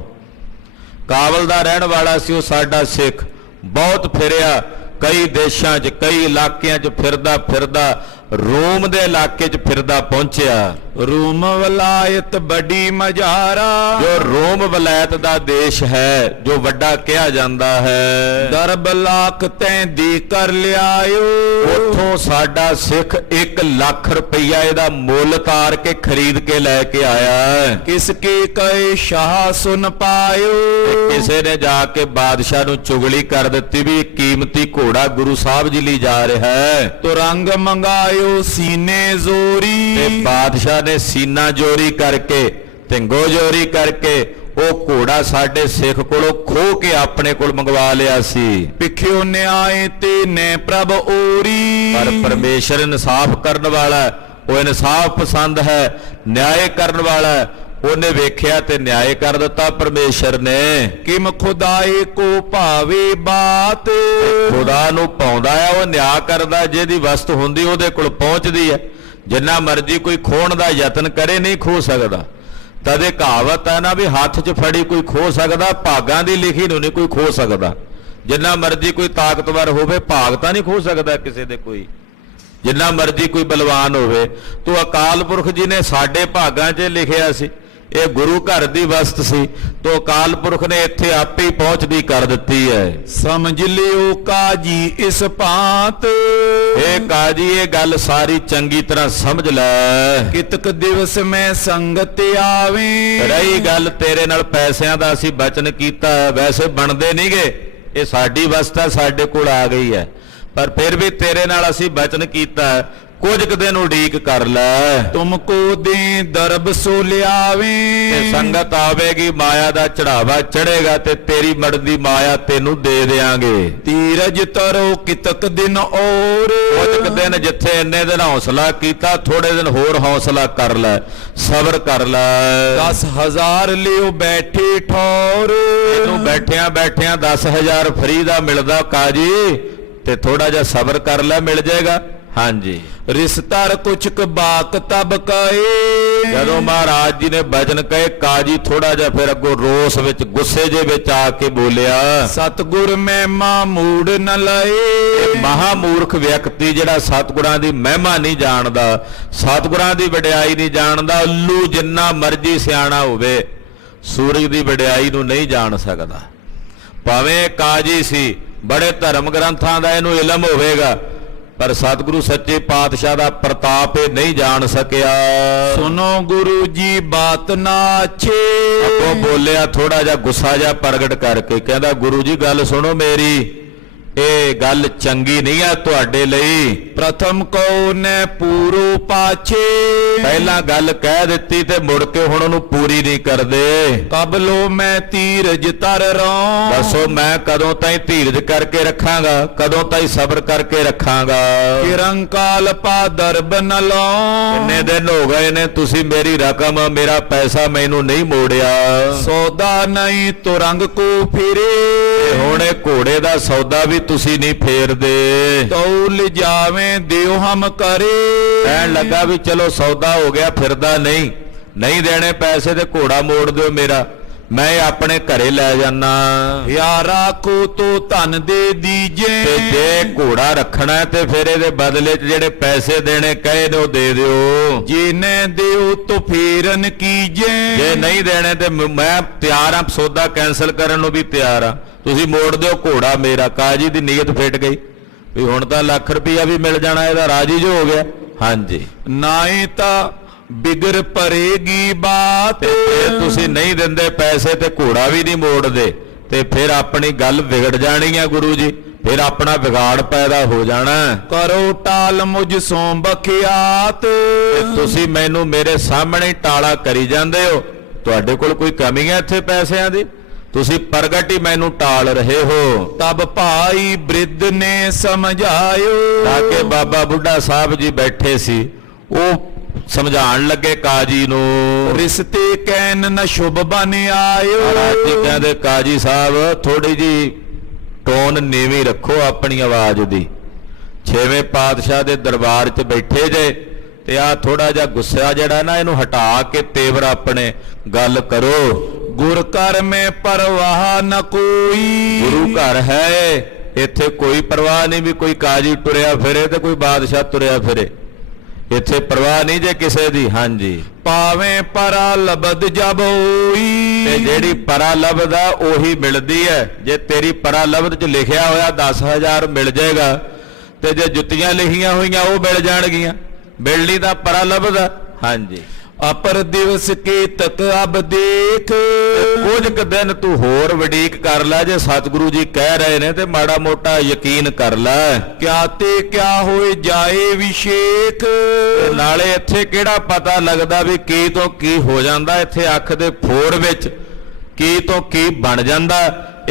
ਕਾਬਲ ਦਾ ਰਹਿਣ ਵਾਲਾ ਸੀ ਉਹ ਸਾਡਾ ਸਿੱਖ, ਬਹੁਤ ਫਿਰਿਆ ਕਈ ਦੇਸ਼ਾਂ 'ਚ, ਕਈ ਇਲਾਕਿਆਂ 'ਚ ਫਿਰਦਾ ਫਿਰਦਾ ਰੋਮ ਦੇ ਇਲਾਕੇ 'ਚ ਫਿਰਦਾ ਪਹੁੰਚਿਆ। ਰੋਮ ਵਲਾਇਤ ਬੜੀ ਮਝਾਰਾ। ਜੋ ਰੋਮ ਵਲਾਇਤ ਦਾ ਦੇਸ਼ ਹੈ, ਜੋ ਵੱਡਾ ਕਿਹਾ ਜਾਂਦਾ ਹੈ, ਦਰਬ ਲੱਖ ਤੈਂ ਦੇ ਕਰ ਲਿਆਇਓ। ਉੱਥੋਂ ਸਾਡਾ ਸਿੱਖ 1 ਲੱਖ ਰੁਪਈਆ ਇਹਦਾ ਮੁੱਲ ਤਾਰ ਕੇ ਖਰੀਦ ਕੇ ਲੈ ਕੇ ਆਇਆ। ਕਿਸ ਕੇ ਕਹੇ ਸ਼ਾਹ ਸੁਨ ਪਾਇਓ। ਕਿਸੇ ਨੇ ਜਾ ਕੇ ਬਾਦਸ਼ਾਹ ਨੂੰ ਚੁਗਲੀ ਕਰ ਦਿੱਤੀ ਵੀ ਇਹ ਕੀਮਤੀ ਘੋੜਾ ਗੁਰੂ ਸਾਹਿਬ ਜੀ ਲਈ ਜਾ ਰਿਹਾ ਹੈ। ਤੁਰੰਗ ਮੰਗਾਇਓ ਸੀਨੇ ਜ਼ੋਰੀ। ਤੇ ਬਾਦਸ਼ਾਹ ਨੇ ਸੀਨਾ ਜੋਰੀ ਕਰਕੇ, ਢਿੰਗੋ ਜੋਰੀ ਕਰਕੇ ਉਹ ਘੋੜਾ ਸਾਡੇ ਸਿੱਖ ਕੋਲੋਂ ਖੋਹ ਕੇ ਆਪਣੇ ਕੋਲ ਮੰਗਵਾ ਲਿਆ ਸੀ। ਪਿਖਿਓ ਨਿਆਏ ਤੇ ਨੇ ਪ੍ਰਭ ਓਰੀ। ਪਰ ਪਰਮੇਸ਼ਰ ਇਨਸਾਫ ਕਰਨ ਵਾਲਾ, ਉਹ ਇਨਸਾਫ ਪਸੰਦ ਹੈ, ਨਿਆਂ ਕਰਨ ਵਾਲਾ, ਉਹਨੇ ਵੇਖਿਆ ਤੇ ਨਿਆਂ ਕਰ ਦਿੱਤਾ ਪਰਮੇਸ਼ਰ ਨੇ। ਕਿਮ ਖੁਦਾਏ ਕੋ ਭਾਵੇ ਬਾਤ। ਖੁਦਾ ਨੂੰ ਪਾਉਂਦਾ ਆ, ਉਹ ਨਿਆਂ ਕਰਦਾ, ਜਿਹਦੀ ਵਸਤ ਹੁੰਦੀ ਉਹਦੇ ਕੋਲ ਪਹੁੰਚਦੀ ਹੈ। ਜਿੰਨਾ ਮਰਜੀ ਕੋਈ ਖੋਹਣ ਦਾ ਯਤਨ ਕਰੇ ਨਹੀਂ ਖੋ ਸਕਦਾ। ਤਦੇ ਕਹਾਵਤ ਹੈ ਨਾ ਵੀ ਹੱਥ 'ਚ ਫੜੀ ਕੋਈ ਖੋ ਸਕਦਾ, ਭਾਗਾਂ ਦੀ ਲਿਖੀ ਨੂੰ ਨਹੀਂ ਕੋਈ ਖੋ ਸਕਦਾ। ਜਿੰਨਾ ਮਰਜੀ ਕੋਈ ਤਾਕਤਵਰ ਹੋਵੇ, ਭਾਗ ਤਾਂ ਨਹੀਂ ਖੋ ਸਕਦਾ ਕਿਸੇ ਦੇ ਕੋਈ, ਜਿੰਨਾ ਮਰਜੀ ਕੋਈ ਬਲਵਾਨ ਹੋਵੇ। ਤੋ ਅਕਾਲ ਪੁਰਖ ਜੀ ਨੇ ਸਾਡੇ ਭਾਗਾਂ 'ਚ ਲਿਖਿਆ ਸੀ, ਇਹ ਗੁਰੂ ਘਰ ਦੀ ਵਸਤ ਸੀ, ਤੋ ਅਕਾਲ ਪੁਰਖ ਨੇ ਇੱਥੇ ਆਪੇ ਹੀ ਪਹੁੰਚਦੀ ਕਰ ਦਿੱਤੀ ਹੈ। ਸਮਝ ਲਿਓ ਕਾਜੀ ਇਸ ਭਾਂਤ। ਇਹ ਕਾਜੀ ਇਹ ਗੱਲ ਸਾਰੀ ਚੰਗੀ ਤਰ੍ਹਾਂ ਸਮਝ ਲੈ। ਕਿਤਕ ਦਿਵਸ ਮੈਂ ਸੰਗਤ ਆਵੇ। ਰਹੀ ਗੱਲ ਤੇਰੇ ਨਾਲ ਪੈਸਿਆਂ ਦਾ ਅਸੀਂ ਬਚਨ ਕੀਤਾ, ਵੈਸੇ ਬਣਦੇ ਨਹੀਂਗੇ, ਇਹ ਸਾਡੀ ਵਸਤਾ ਸਾਡੇ ਕੋਲ ਆ ਗਈ ਹੈ, ਪਰ ਫਿਰ ਵੀ ਤੇਰੇ ਨਾਲ ਅਸੀਂ ਬਚਨ ਕੀਤਾ, ਕੁਝ ਕੁ ਦਿਨ ਉਡੀਕ ਕਰ ਲੈ। ਤੁਮ ਕੋ ਦੇ ਦਰਬ ਸੋ ਲਿਆਵੇ। ਤੇ ਸੰਗਤ ਆਵੇਗੀ, ਮਾਇਆ ਦਾ ਚੜਾਵਾ ਚੜੇਗਾ ਤੇ ਤੇਰੀ ਮਰਦੀ ਮਾਇਆ ਤੈਨੂੰ ਦੇ ਦੇਾਂਗੇ। ਧੀਰਜ ਤਰੋ ਕਿਤਕ ਦਿਨ ਔਰ। ਕੁਝ ਕੁ ਦਿਨ ਜਿੱਥੇ ਇੰਨੇ ਦਿਨ ਹੌਸਲਾ ਕੀਤਾ, ਥੋੜੇ ਦਿਨ ਹੋਰ ਹੌਸਲਾ ਕਰ ਲੈ, ਸਬਰ ਕਰ ਲੈ। 10,000 ਲਿਓ ਬੈਠੇ ਠੌਰ। ਇਹਨੂੰ ਬੈਠਿਆਂ ਬੈਠਿਆਂ 10,000 ਫਰੀ ਦਾ ਮਿਲਦਾ ਕਾਜੀ, ਤੇ ਥੋੜਾ ਜਿਹਾ ਸਬਰ ਕਰ ਲੈ, ਮਿਲ ਜਾਏਗਾ। ਹਾਂਜੀ, ਰਿਸ਼ਤਰ ਕੁਛ ਬਾਕ ਤਬ ਕਹੇ। ਜਦੋਂ ਮਹਾਰਾਜ ਜੀ ਨੇ ਬਚਨ ਕਹੇ, ਕਾਜੀ ਥੋੜਾ ਜਿਹਾ ਫਿਰ ਅੱਗੋਂ ਰੋਸ ਵਿੱਚ, ਗੁੱਸੇ ਜੇ ਵਿੱਚ ਆ ਕੇ ਬੋਲਿਆ, ਸਤਿਗੁਰ ਮਹਿਮਾ ਮੂੜ ਨ ਲਏ। ਮਹਾਮੂਰਖ ਵਿਅਕਤੀ ਜਿਹੜਾ ਸਤਿਗੁਰਾਂ ਦੀ ਮਹਿਮਾ ਨਹੀਂ ਜਾਣਦਾ, ਸਤਿਗੁਰਾਂ ਦੀ ਵਡਿਆਈ ਨਹੀਂ ਜਾਣਦਾ, ਉੱਲੂ ਜਿੰਨਾ ਮਰਜੀ ਸਿਆਣਾ ਹੋਵੇ, ਸੂਰਜ ਦੀ ਵਡਿਆਈ ਨੂੰ ਨਹੀਂ ਜਾਣ ਸਕਦਾ। ਭਾਵੇਂ ਕਾਜੀ ਸੀ, ਬੜੇ ਧਰਮ ਗ੍ਰੰਥਾਂ ਦਾ ਇਹਨੂੰ ਇਲਮ ਹੋਵੇਗਾ, ਪਰ ਸਤਿਗੁਰੂ ਸੱਚੇ ਪਾਤਸ਼ਾਹ ਦਾ ਪ੍ਰਤਾਪ ਇਹ ਨਹੀਂ ਜਾਣ ਸਕਿਆ। ਸੁਨੋ ਗੁਰੂ ਜੀ ਬਾਤ ਨਾ ਅੱਛੇ। ਅੱਗੋਂ ਬੋਲਿਆ ਥੋੜਾ ਜਿਹਾ ਗੁੱਸਾ ਜਿਹਾ ਪ੍ਰਗਟ ਕਰਕੇ, ਕਹਿੰਦਾ ਗੁਰੂ ਜੀ ਗੱਲ ਸੁਣੋ ਮੇਰੀ, ਇਹ ਗੱਲ ਚੰਗੀ ਨਹੀਂ ਆ ਤੁਹਾਡੇ ਲਈ। ਪ੍ਰਥਮ ਕਉ ਨੈ ਪੂਰੋ ਪਾਛੇ, ਪਹਿਲਾਂ ਗੱਲ ਕਹਿ ਦਿੱਤੀ ਤੇ ਮੁੜ ਕੇ ਹੁਣ ਉਹਨੂੰ ਪੂਰੀ ਨਹੀਂ ਕਰਦੇ। ਕਬ ਲੋ ਮੈਂ ਧੀਰਜ ਧਰ ਰਉ, ਦੱਸੋ ਮੈਂ ਕਦੋਂ ਤਾਈਂ ਧੀਰਜ ਕਰਕੇ ਰੱਖਾਂਗਾ, ਕਦੋਂ ਤਾਈਂ ਸਬਰ ਕਰਕੇ ਰੱਖਾਂਗਾ। ਕਿਰੰਕਾਲ ਪਾ ਦਰਬ ਨ ਲਾਉ, ਕਿੰਨੇ ਦਿਨ ਹੋ ਗਏ ਨੇ ਤੁਸੀਂ ਮੇਰੀ ਰਕਮ ਮੇਰਾ ਪੈਸਾ ਮੈਨੂੰ ਨਹੀਂ ਮੋੜਿਆ। ਸੌਦਾ ਨਹੀਂ ਤੁਰੰਗ ਕੋ ਫਿਰੇ, ਤੇ ਹੁਣ ਇਹ ਘੋੜੇ ਦਾ ਸੌਦਾ ਵੀ ਤੁਸੀਂ ਨਹੀਂ ਫੇਰਦੇ। ਤਉ ਲਿਜਾਵੇਂ ਦਿਓ ਹਮ ਕਰੇ, ਕਹਿਣ ਲੱਗਾ ਵੀ ਚਲੋ ਸੌਦਾ ਹੋ ਗਿਆ, ਫਿਰਦਾ ਨਹੀਂ, ਨਹੀਂ ਦੇਣੇ ਪੈਸੇ ਤੇ ਘੋੜਾ ਮੋੜ ਦਿਓ ਮੇਰਾ, ਮੈਂ ਆਪਣੇ ਘਰੇ ਲੈ ਜਾਣਾ। ਯਾਰਾ ਕੋ ਤੋ ਧਨ ਦੇ ਦੀਜੇ, ਤੇ ਜੇ ਘੋੜਾ ਰੱਖਣਾ ਹੈ ਤੇ ਫਿਰ ਇਹਦੇ ਬਦਲੇ 'ਚ ਜਿਹੜੇ ਪੈਸੇ ਦੇਣੇ ਕਹੇ ਨੇ ਉਹ ਦੇ ਦਿਓ। ਜਿਨੇ ਦਿਓ ਤੋ ਫੇਰਨ ਕੀਜੇ, ਜੇ ਨਹੀਂ ਦੇਣੇ ਤੇ ਮੈਂ ਤਿਆਰ ਹਾਂ, ਸੌਦਾ ਕੈਂਸਲ ਕਰਨ ਨੂੰ ਵੀ ਤਿਆਰ ਹਾਂ, ਤੁਸੀਂ ਮੋੜ ਦਿਓ ਘੋੜਾ ਮੇਰਾ। ਕਾਜੀ ਦੀ ਨੀਅਤ ਫਿੱਟ ਗਈ ਵੀ ਹੁਣ ਤਾਂ ਲੱਖ ਰੁਪਈਆ ਵੀ ਮਿਲ ਜਾਣਾ, ਇਹਦਾ ਰਾਜੀ ਜੋ ਹੋ ਗਿਆ। ਹਾਂਜੀ, ਨਾਹੀਂ ਤਾਂ ਬਿਗਰ ਪਰੇਗੀ ਬਾਤ, ਤੇ ਫਿਰ ਤੁਸੀਂ ਨਹੀਂ ਦਿੰਦੇ ਪੈਸੇ ਤੇ ਘੋੜਾ ਵੀ ਨਹੀਂ ਮੋੜਦੇ ਤੇ ਫਿਰ ਆਪਣੀ ਗੱਲ ਵਿਗੜ ਜਾਣੀ ਆ ਗੁਰੂ ਜੀ, ਫਿਰ ਆਪਣਾ ਵਿਗਾੜ ਪੈਦਾ ਹੋ ਜਾਣਾ। ਕਰੋ ਟਾਲ ਮੁਝ ਸੋਂ ਬਖਿਆਤ, ਤੇ ਤੁਸੀਂ ਮੈਨੂੰ ਮੇਰੇ ਸਾਹਮਣੇ ਹੀ ਟਾਲਾ ਕਰੀ ਜਾਂਦੇ ਹੋ। ਤੁਹਾਡੇ ਕੋਲ ਕੋਈ ਕਮੀ ਹੈ ਇੱਥੇ ਪੈਸਿਆਂ ਦੀ? ਤੁਸੀਂ ਪ੍ਰਗਟ ਹੀ ਮੈਨੂੰ ਟਾਲ ਰਹੇ ਹੋ। ਤਬ ਭਾਈ ਬ੍ਰਿਧ ਨੇ ਸਮਝਾਇਓ, ਤਾਂ ਕਿ ਬਾਬਾ ਬੁੱਢਾ ਸਾਹਿਬ ਜੀ ਬੈਠੇ ਸੀ, ਉਹ ਸਮਝਾਉਣ ਲੱਗੇ ਕਾਜੀ ਨੂੰ। ਰਿਸ਼ਤੇ ਕਹਿਨ ਨ ਸ਼ੁਭ ਬਨ ਆਇਓ, ਮਹਾਰਾਜ ਜੀ ਕਹਿੰਦੇ ਕਾਜੀ ਸਾਹਿਬ ਥੋੜੀ ਜੀ ਟੋਨ ਨੀਵੀਂ ਰੱਖੋ ਆਪਣੀ ਆਵਾਜ਼ ਦੀ। ਛੇਵੇਂ ਪਾਤਸ਼ਾਹ ਦੇ ਦਰਬਾਰ 'ਚ ਬੈਠੇ ਜੇ ਤੇ ਆ ਥੋੜਾ ਜਿਹਾ ਗੁੱਸਾ ਜਿਹੜਾ ਨਾ ਇਹਨੂੰ ਹਟਾ ਕੇ ਤੇਵਰ ਆਪਣੇ ਗੱਲ ਕਰੋ। ਗੁਰ ਕਰ ਮੈਂ ਪਰਵਾਹ ਨ ਕੋਈ, ਗੁਰੂ ਘਰ ਹੈ, ਇੱਥੇ ਕੋਈ ਪਰਵਾਹ ਨਹੀਂ ਵੀ ਕੋਈ ਕਾਜੀ ਤੁਰਿਆ ਫਿਰੇ ਤੇ ਕੋਈ ਬਾਦਸ਼ਾਹ ਤੁਰਿਆ ਫਿਰੇ, ਇੱਥੇ ਪਰਵਾਹ ਨਹੀਂ ਜੇ ਕਿਸੇ ਦੀ। ਹਾਂਜੀ, ਪਾਵੇਂ ਪਰਾ ਲਬਦ ਜਬ ਹੋਈ, ਤੇ ਜਿਹੜੀ ਪਰਾ ਲਬਦਾ ਉਹੀ ਮਿਲਦੀ ਹੈ। ਜੇ ਤੇਰੀ ਪਰਾ ਲਬਦ 'ਚ ਲਿਖਿਆ ਹੋਇਆ 10,000 ਮਿਲ ਜਾਏਗਾ ਤੇ ਜੇ ਜੁੱਤੀਆਂ ਲਿਖੀਆਂ ਹੋਈਆਂ ਉਹ ਮਿਲ ਜਾਣਗੀਆਂ, ਮਿਲਣੀ ਤਾਂ ਪਰਾ ਲਬਦਾ। ਹਾਂਜੀ, ਅਪਰ ਦਿਵਸ ਕੇ ਤਕ ਅਬ ਦੇਖ, ਕੁਝ ਕੁ ਦਿਨ ਤੂੰ ਹੋਰ ਵਡੀਕ ਕਰ ਲੈ, ਜੇ ਸਤਿਗੁਰੂ ਜੀ ਕਹਿ ਰਹੇ ਨੇ ਤੇ ਮਾੜਾ ਮੋਟਾ ਯਕੀਨ ਕਰ ਲੈ। ਕਿਆ ਤੇ ਕਿਆ ਹੋਏ ਜਾਏ ਵਿਸ਼ੇਕ, ਤੇ ਨਾਲੇ ਇੱਥੇ ਕਿਹੜਾ ਪਤਾ ਲੱਗਦਾ ਵੀ ਕੀ ਤੋਂ ਕੀ ਹੋ ਜਾਂਦਾ, ਇੱਥੇ ਅੱਖ ਦੇ ਫੋੜ ਵਿੱਚ ਕੀ ਤੋਂ ਕੀ ਬਣ ਜਾਂਦਾ।